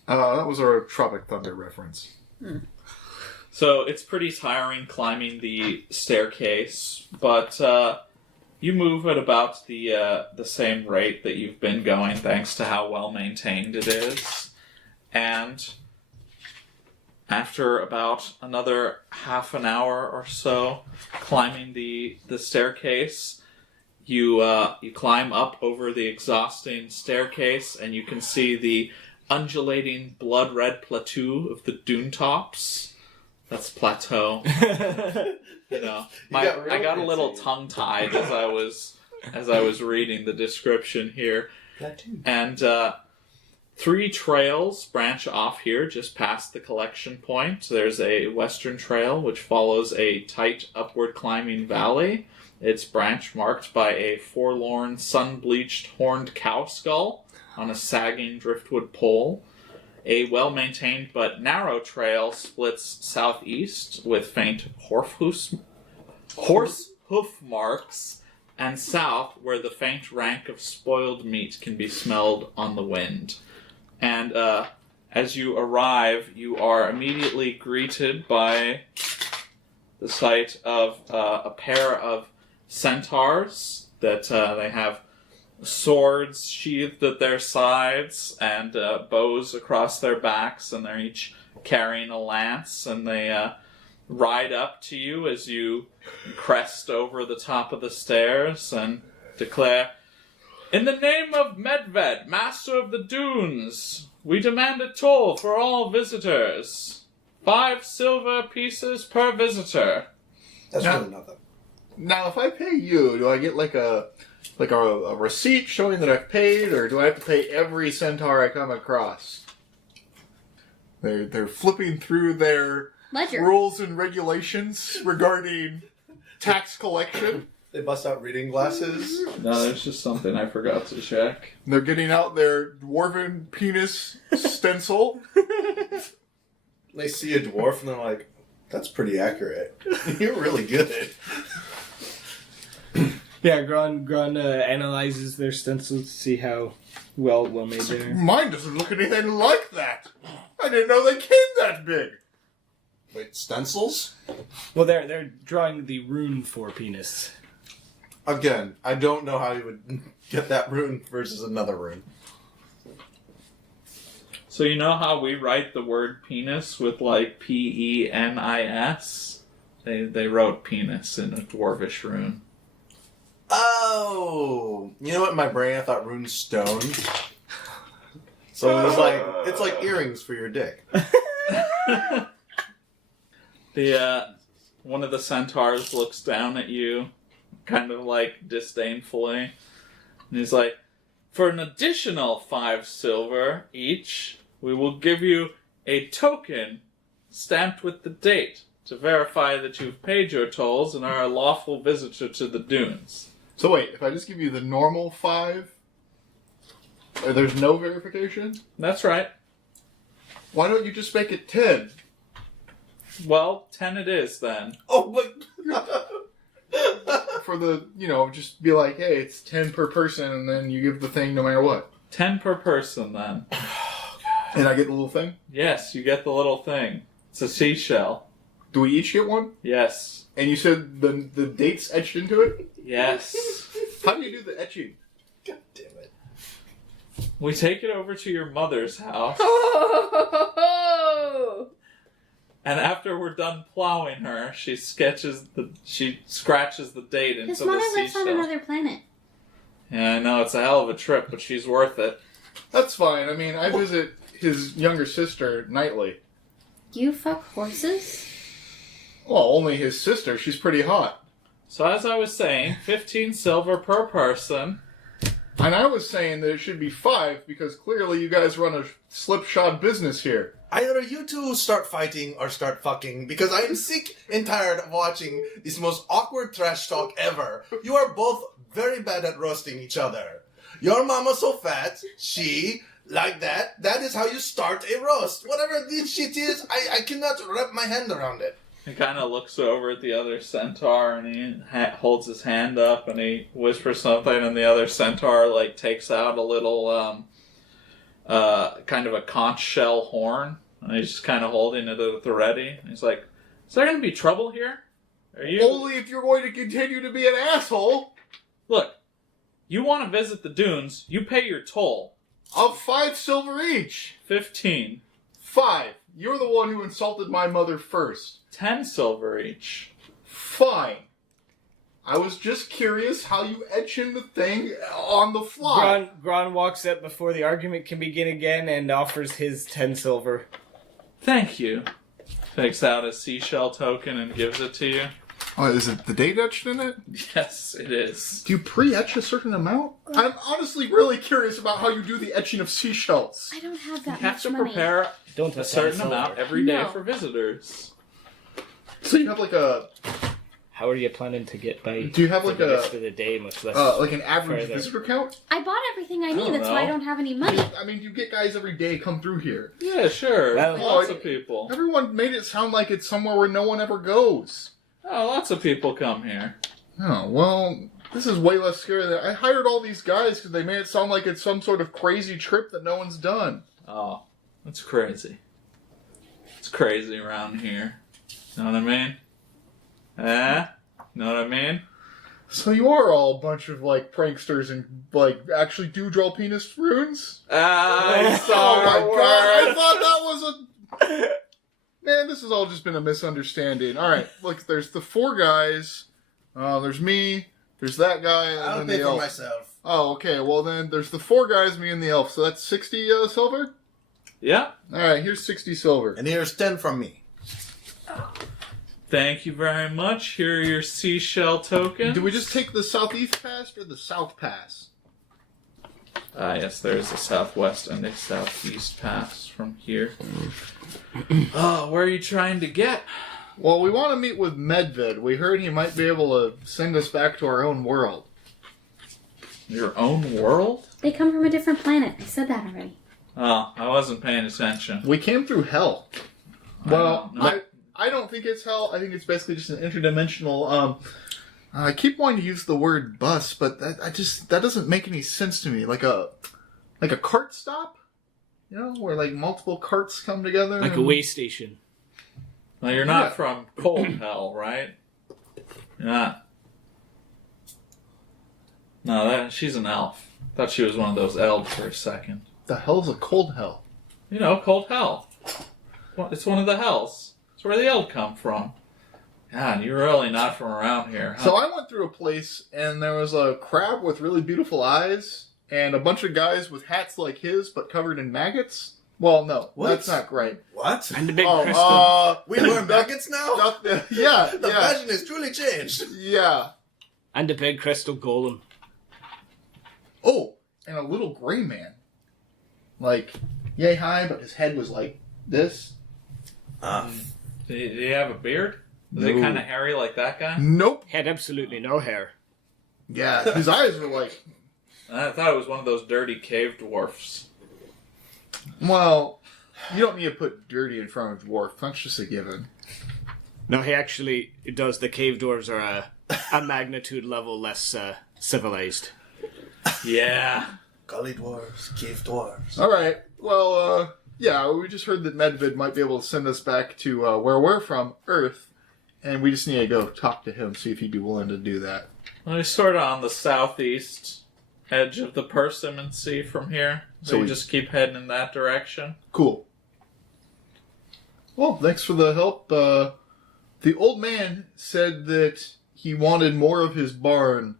That was our Tropic Thunder reference. So it's pretty tiring climbing the staircase, but you move at about the same rate that you've been going, thanks to how well maintained it is. And after about another half an hour or so climbing the staircase, you climb up over the exhausting staircase, and you can see the undulating blood-red plateau of the dune tops. That's plateau. I got a little tongue-tied as I was reading the description here. And 3 trails branch off here just past the collection point. There's a western trail which follows a tight upward climbing valley. Its branch marked by a forlorn sun-bleached horned cow skull on a sagging driftwood pole. A well-maintained but narrow trail splits southeast with faint horse hoof marks, and south where the faint rank of spoiled meat can be smelled on the wind. And as you arrive, you are immediately greeted by the sight of a pair of centaurs that they have swords sheathed at their sides and bows across their backs, and they're each carrying a lance, and they ride up to you as you crest over the top of the stairs and declare, "In the name of Medved, Master of the Dunes, we demand a toll for all visitors. 5 silver pieces per visitor." That's really nothing. Now, if I pay you, do I get like a receipt showing that I've paid, or do I have to pay every centaur I come across? They're flipping through their Ledger. rules and regulations regarding tax collection. They bust out reading glasses. No, there's just something I forgot to check. They're getting out their dwarven penis stencil. They see a dwarf and they're like, "That's pretty accurate. You're really good." Yeah, Gron analyzes their stencils to see how well made they are. Mine doesn't look anything like that. I didn't know they came that big. Wait, stencils? Well, they're drawing the rune for penis. Again, I don't know how you would get that rune versus another rune. So you know how we write the word penis with like P-E-N-I-S? They wrote penis in a dwarvish rune. Oh! You know what, in my brain I thought rune stone. So it's like earrings for your dick. One of the centaurs looks down at you, kind of like disdainfully, and he's like, "For an additional 5 silver each, we will give you a token stamped with the date to verify that you've paid your tolls and are a lawful visitor to the dunes." So wait, if I just give you the normal 5, there's no verification? That's right. Why don't you just make it 10? Well, 10 it is then. Oh my For the, just be like, hey, it's 10 per person, and then you give the thing no matter what. 10 per person then. And I get the little thing? Yes, you get the little thing. It's a seashell. Do we each get one? Yes. And you said the date's etched into it? Yes. How do you do the etching? God damn it. We take it over to your mother's house. Oh! And after we're done plowing her, she scratches the date into His the mother lives seashell. on another planet. Yeah, I know, it's a hell of a trip, but she's worth it. That's fine. I mean, I visit his younger sister nightly. You fuck horses? Well, only his sister. She's pretty hot. So as I was saying, 15 silver per person. And I was saying that it should be 5 because clearly you guys run a slipshod business here. Either you two start fighting or start fucking, because I am sick and tired of watching this most awkward trash talk ever. You are both very bad at roasting each other. Your mama's so fat, she, like that. That is how you start a roast. Whatever this shit is, I cannot wrap my hand around it. He kind of looks over at the other centaur and he holds his hand up and he whispers something, and the other centaur takes out a little kind of a conch shell horn, and he's just kind of holding it at the ready. And he's like, "Is there going to be trouble here? Are you Only if you're going to continue to be an asshole. Look, you want to visit the dunes? You pay your toll. Of 5 silver each. 15, 5. You're the one who insulted my mother first. 10 silver each. Fine. I was just curious how you etch in the thing on the fly. Gron walks up before the argument can begin again and offers his 10 silver. Thank you. Takes out a seashell token and gives it to you. Oh, is it the date etched in it? Yes, it is. Do you pre-etch a certain amount? I'm honestly really curious about how you do the etching of seashells. I don't have You that have much to money. prepare Don't a touch certain that silver. amount every day No. for visitors. So you have like a... How are you planning to get by? Do you have for like the a- rest of the day, much less? like an average further. visitor count? I bought everything I I need, don't that's why I know. don't have any money. I mean, you get guys every day come through here. Yeah, sure. Well, Lots of people. Everyone made it sound like it's somewhere where no one ever goes. Oh, lots of people come here. Oh, well, this is way less scary than... I hired all these guys because they made it sound like it's some sort of crazy trip that no one's done. Oh, that's crazy. It's crazy around here. Know what I mean? Know what I mean? So you are all a bunch of, pranksters and, actually do draw penis runes? I Oh my god, I thought that was a... Man, this has all just been a misunderstanding. Alright, look, there's the 4 guys. There's me. There's that guy. And I'll then pay the for elf. myself. Oh, okay. Well, then there's the 4 guys, me and the elf. So that's 60 silver? Yeah. Alright, here's 60 silver. And here's 10 from me. Thank you very much. Here are your seashell tokens. Do we just take the southeast pass or the south pass? Yes, there's a southwest and a southeast pass from here. Oh, where are you trying to get? Well, we want to meet with Medved. We heard he might be able to send us back to our own world. Your own world? They come from a different planet. I said that already. Oh, I wasn't paying attention. We came through hell. I Well, don't know. I don't think it's hell. I think it's basically just an interdimensional. I keep wanting to use the word bus, but that doesn't make any sense to me. Like a cart stop, where multiple carts come together. Like a way station. Now, you're not Yeah. from cold hell, right? You're not. No, she's an elf. Thought she was one of those elves for a second. The hell's a cold hell? Cold hell. Well, it's one of the hells. It's where the elves come from. God, you're really not from around here, huh? So I went through a place and there was a crab with really beautiful eyes, and a bunch of guys with hats like his, but covered in maggots. Well, no, What? that's not right. What? And the big crystal. We wear maggots now? Yeah, The fashion has truly changed. yeah. And the big crystal golem. Oh, and a little gray man. Like, yay high, but his head was like this. Do you have a beard? Is No. it kind of hairy like that guy? Nope. Had absolutely no hair. Yeah, his eyes were like, I thought it was one of those dirty cave dwarfs. well, you don't need to put dirty in front of dwarf. That's just a given. No, he actually does. The cave dwarves are a magnitude level less civilized. Yeah. Gully dwarves, cave dwarves. All right. Well, yeah, we just heard that Medvid might be able to send us back to where we're from, Earth, and we just need to go talk to him, see if he'd be willing to do that. Well, he's sort of on the southeast edge of the Persimmon Sea from here. So So we we- just keep heading in that direction. Cool. Well, thanks for the help. The old man said that he wanted more of his barn.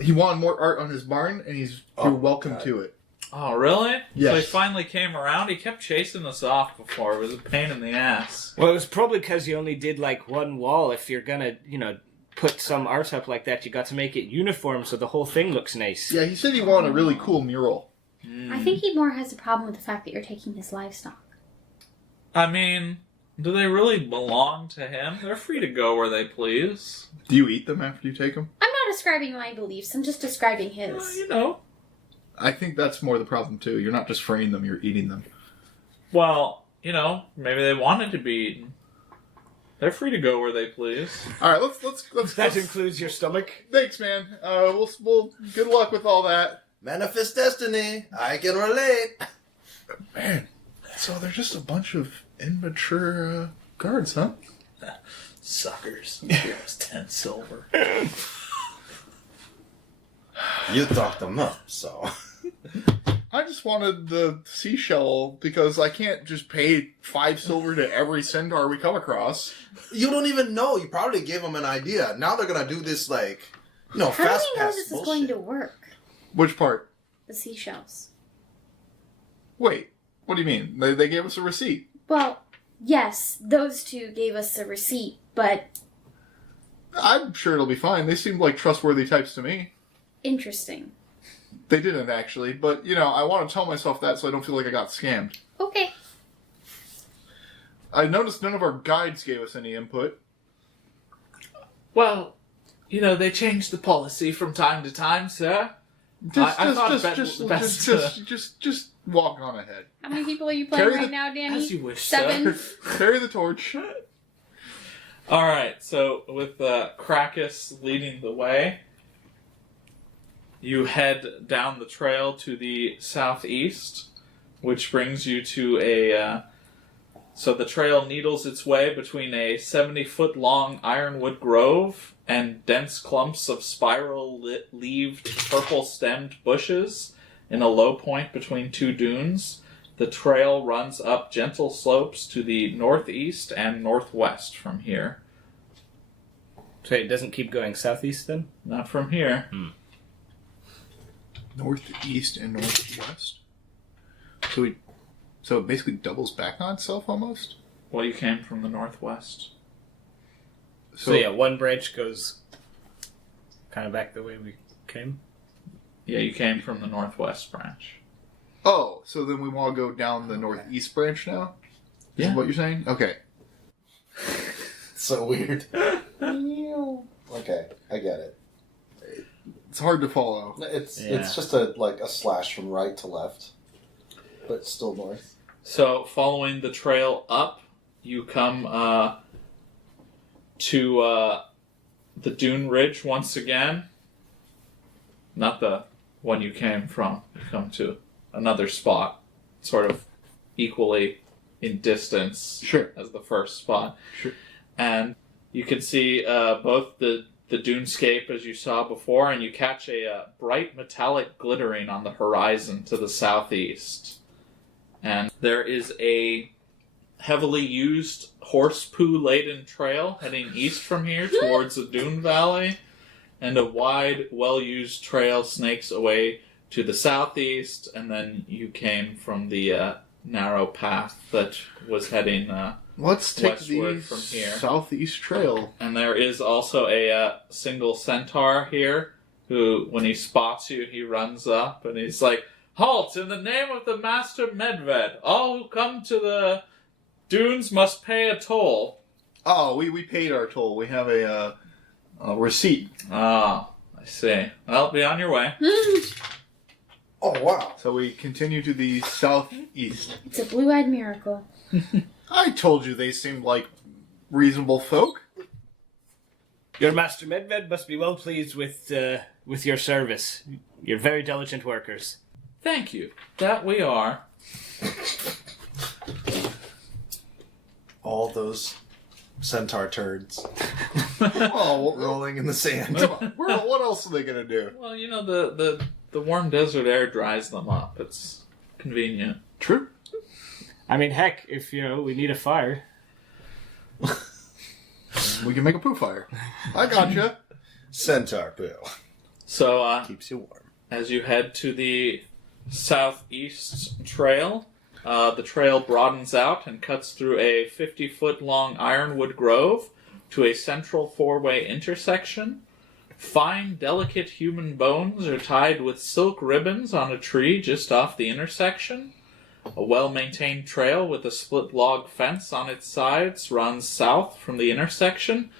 He wanted more art on his barn, and you're welcome God. to it. Oh, really? Yes. So he finally came around? He kept chasing us off before. It was a pain in the ass. Well, it was probably because you only did like one wall. If you're gonna, put some art up like that, you got to make it uniform so the whole thing looks nice. Yeah, he said he wanted a really cool mural. I think he more has a problem with the fact that you're taking his livestock. I mean, do they really belong to him? They're free to go where they please. Do you eat them after you take them? I'm not describing my beliefs, I'm just describing his. I think that's more the problem, too. You're not just freeing them, you're eating them. Well, maybe they wanted to be eaten. They're free to go where they please. All right, let's That includes your stomach. Thanks, man. We'll good luck with all that. Manifest destiny. I can relate. Man, so they're just a bunch of immature guards, huh? Suckers. Here's 10 silver. You talked them up, so. I just wanted the seashell because I can't just pay 5 silver to every centaur we come across. You don't even know. You probably gave them an idea. Now they're gonna do this, How fast do we know pass this is bullshit. going to work? Which part? The seashells. Wait, what do you mean? They gave us a receipt. Well, yes, those two gave us a receipt, but I'm sure it'll be fine. They seemed like trustworthy types to me. interesting. They didn't actually, but I want to tell myself that so I don't feel like I got scammed. Okay. I noticed none of our guides gave us any input. Well, they change the policy from time to time, sir. Just walk on ahead. How many people are you playing Carry right the- now, Danny? As you wish, 7? sir. Carry the torch. Alright, so with Krakus leading the way, you head down the trail to the southeast, which brings you to so the trail needles its way between a 70-foot-long ironwood grove and dense clumps of spiral-leaved, purple-stemmed bushes in a low point between 2 dunes. The trail runs up gentle slopes to the northeast and northwest from here. So it doesn't keep going southeast then? Not from here. Northeast and northwest. So it basically doubles back on itself almost? Well, you came from the northwest. So yeah, one branch goes kind of back the way we came. Yeah, you came from the northwest branch. Oh, so then we want to go down the northeast branch now? Is Yeah. what you're saying? Okay. So weird. Okay, I get it. It's hard to follow. It's Yeah. just a slash from right to left, but still north. So, following the trail up, you come to the dune ridge once again. Not the one you came from. You come to another spot, sort of equally in distance Sure. as the first spot. Sure. And you can see both the dunescape as you saw before, and you catch a bright metallic glittering on the horizon to the southeast. And there is a heavily used horse poo laden trail heading east from here towards the dune valley. and a wide, well-used trail snakes away to the southeast, and then you came from the narrow path that was heading Let's take westward the from here. southeast trail. And there is also a single centaur here, who, when he spots you, he runs up, and he's like, "Halt! In the name of the Master Medved, all who come to the dunes must pay a toll." Oh, we paid our toll. We have a receipt. Ah, I see. Well, be on your way. Oh, wow. So we continue to the southeast. It's a blue-eyed miracle. I told you they seemed like reasonable folk. Your Master Medved must be well pleased with your service. You're very diligent workers. Thank you. That we are. All those centaur turds Oh, rolling in the sand. come on. What else are they going to do? Well, you know, the warm desert air dries them up. It's convenient. True. I mean, heck, if, we need a fire. We can make a poo fire. I gotcha. Centaur poo. So, Keeps you warm. as you head to the southeast trail, the trail broadens out and cuts through a 50-foot-long ironwood grove to a central four-way intersection. Fine, delicate human bones are tied with silk ribbons on a tree just off the intersection. A well-maintained trail with a split log fence on its sides runs south from the intersection,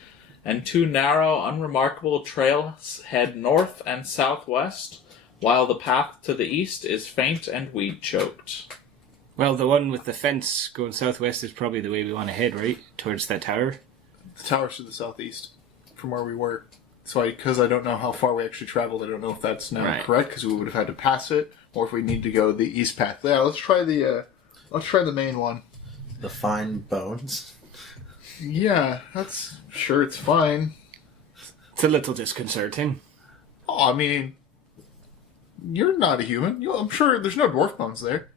and two narrow, unremarkable trails head north and southwest, while the path to the east is faint and weed-choked. Well, the one with the fence going southwest is probably the way we want to head, right? Towards that tower. The tower's to the southeast from where we were. So because I don't know how far we actually traveled, I don't know if that's now correct, because we would have had to pass it, or if we need to go the east path. Yeah, let's try the main one. The fine bones. Yeah, that's sure it's fine. It's a little disconcerting. Oh, I mean, you're not a human. I'm sure there's no dwarf bones there.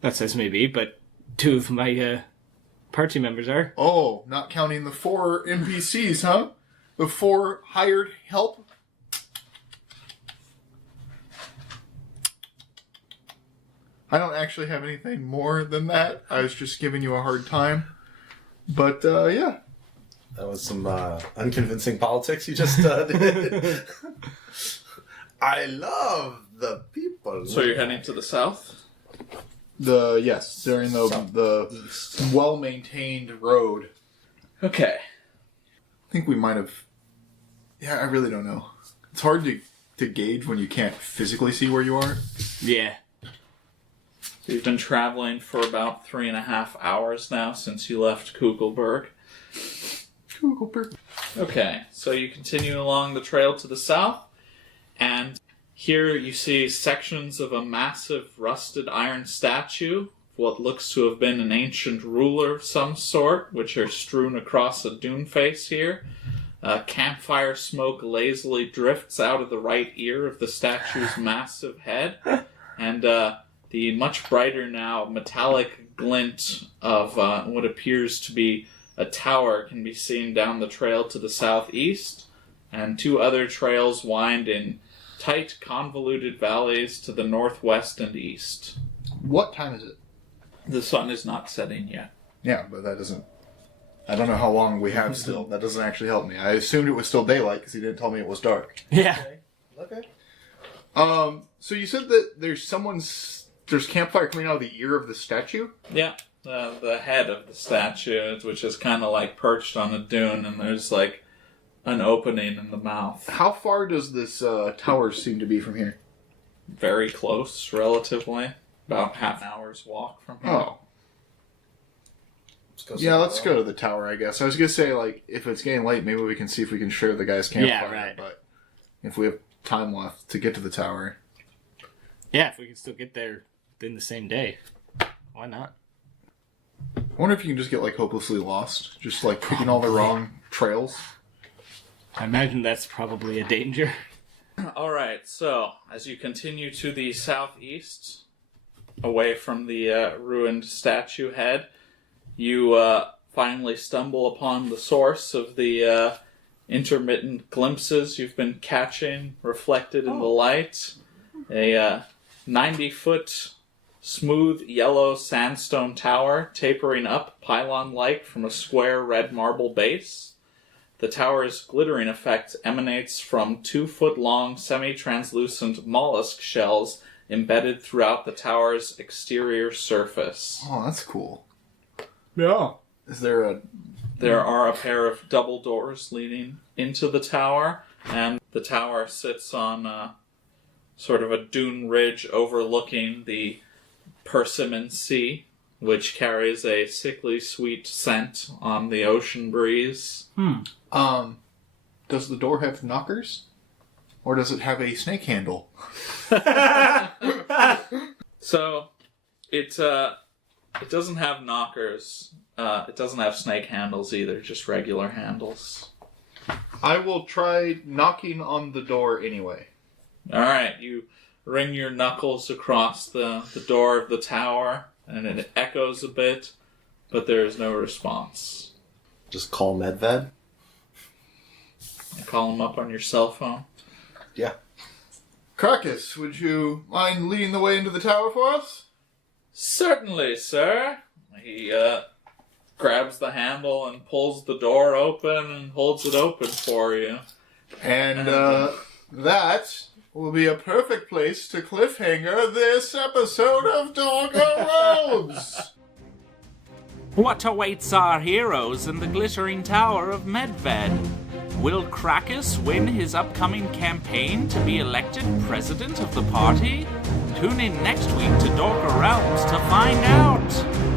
That says maybe, but two of my party members are. Oh, not counting the 4 NPCs, huh? The 4 hired help. I don't actually have anything more than that. I was just giving you a hard time. But, yeah. That was some unconvincing politics you just did. I love the people. So you're heading to the south? Yes, during the well-maintained road. Okay. I think we might have... Yeah, I really don't know. It's hard to gauge when you can't physically see where you are. Yeah. You've been traveling for about 3.5 hours now since you left Kugelberg. Okay, so you continue along the trail to the south, and here you see sections of a massive rusted iron statue, what looks to have been an ancient ruler of some sort, which are strewn across a dune face here. Campfire smoke lazily drifts out of the right ear of the statue's massive head, and the much brighter now metallic glint of what appears to be a tower can be seen down the trail to the southeast, and 2 other trails wind in tight, convoluted valleys to the northwest and east. What time is it? The sun is not setting yet. Yeah, but that doesn't... I don't know how long we have still. That doesn't actually help me. I assumed it was still daylight because he didn't tell me it was dark. Yeah. Okay. So you said that there's campfire coming out of the ear of the statue? Yeah, the head of the statue, which is kind of like perched on a dune, and there's like an opening in the mouth. How far does this tower seem to be from here? Very close, relatively. About half an hour's walk from here. Oh. Let's go to the tower, I guess. I was going to say, like, if it's getting late, maybe we can see if we can share the guy's campfire. Yeah, right. But if we have time left to get to the tower. Yeah, if we can still get there in the same day. Why not? I wonder if you can just get, like, hopelessly lost. Just, like, picking all the wrong trails. I imagine that's probably a danger. Alright, so as you continue to the southeast, away from the ruined statue head, you finally stumble upon the source of the intermittent glimpses you've been catching reflected in the light. A 90-foot smooth yellow sandstone tower tapering up pylon-like from a square red marble base. The tower's glittering effect emanates from 2-foot-long semi-translucent mollusk shells embedded throughout the tower's exterior surface. Oh, that's cool. Yeah. There are a pair of double doors leading into the tower, and the tower sits on sort of a dune ridge overlooking the Persimmon Sea, which carries a sickly sweet scent on the ocean breeze. Does the door have knockers? Or does it have a snake handle? So, it doesn't have knockers. It doesn't have snake handles either, just regular handles. I will try knocking on the door anyway. Alright, you ring your knuckles across the door of the tower, and it echoes a bit, but there is no response. Just call Medved. You call him up on your cell phone. Yeah. Krakus, would you mind leading the way into the tower for us? Certainly, sir. He grabs the handle and pulls the door open and holds it open for you. And that will be a perfect place to cliffhanger this episode of Dorker Realms. What awaits our heroes in the glittering tower of Medved? Will Krakus win his upcoming campaign to be elected president of the party? Tune in next week to Dorker Realms to find out!